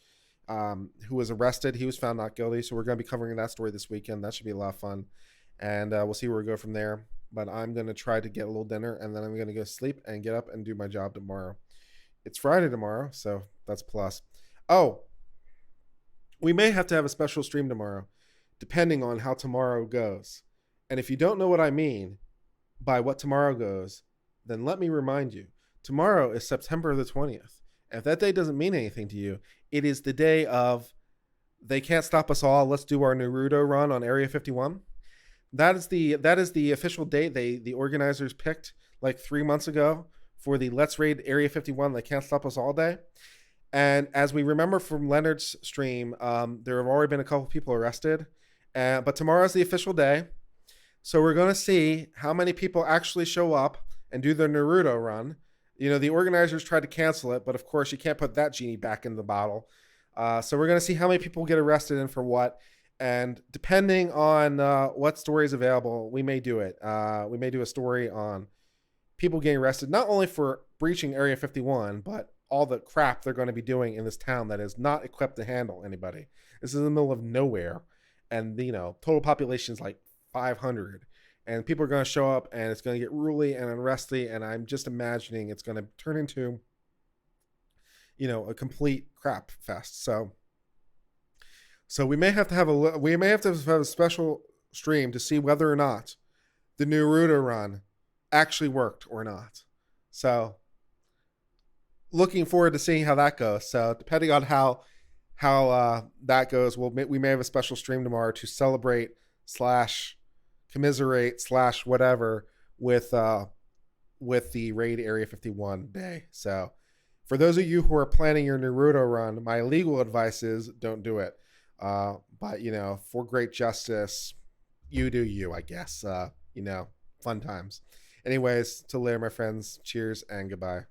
who was arrested. He was found not guilty. So we're going to be covering that story this weekend. That should be a lot of fun. And we'll see where we go from there. But I'm going to try to get a little dinner, and then I'm going to go sleep and get up and do my job tomorrow. It's Friday tomorrow, so that's a plus. Oh, we may have to have a special stream tomorrow, depending on how tomorrow goes. And if you don't know what I mean by what tomorrow goes, then let me remind you. Tomorrow is September the 20th. And if that day doesn't mean anything to you, it is the day of They Can't Stop Us All. Let's do our Naruto run on Area 51. That is the official date the organizers picked like 3 months ago for the Let's Raid Area 51 They Can't Stop Us All day. And as we remember from Leonard's stream, there have already been a couple people arrested. But tomorrow's the official day. So we're going to see how many people actually show up and do their Naruto run. The organizers tried to cancel it, but of course you can't put that genie back in the bottle. So we're going to see how many people get arrested and for what. And depending on what story is available, we may do it. We may do a story on people getting arrested, not only for breaching Area 51, but all the crap they're going to be doing in this town that is not equipped to handle anybody. This is in the middle of nowhere. And, total population is like 500. And people are going to show up, and it's going to get ruly and unresty. And I'm just imagining it's going to turn into, a complete crap fest. So we may have to have a special stream to see whether or not the Naruto run actually worked or not. So looking forward to seeing how that goes. So depending on how that goes, we may have a special stream tomorrow to celebrate / commiserate / whatever with the Raid Area 51 day. So for those of you who are planning your Naruto run, my legal advice is don't do it. But for great justice, you do you, I guess. Fun times. Anyways, till later, my friends. Cheers and goodbye.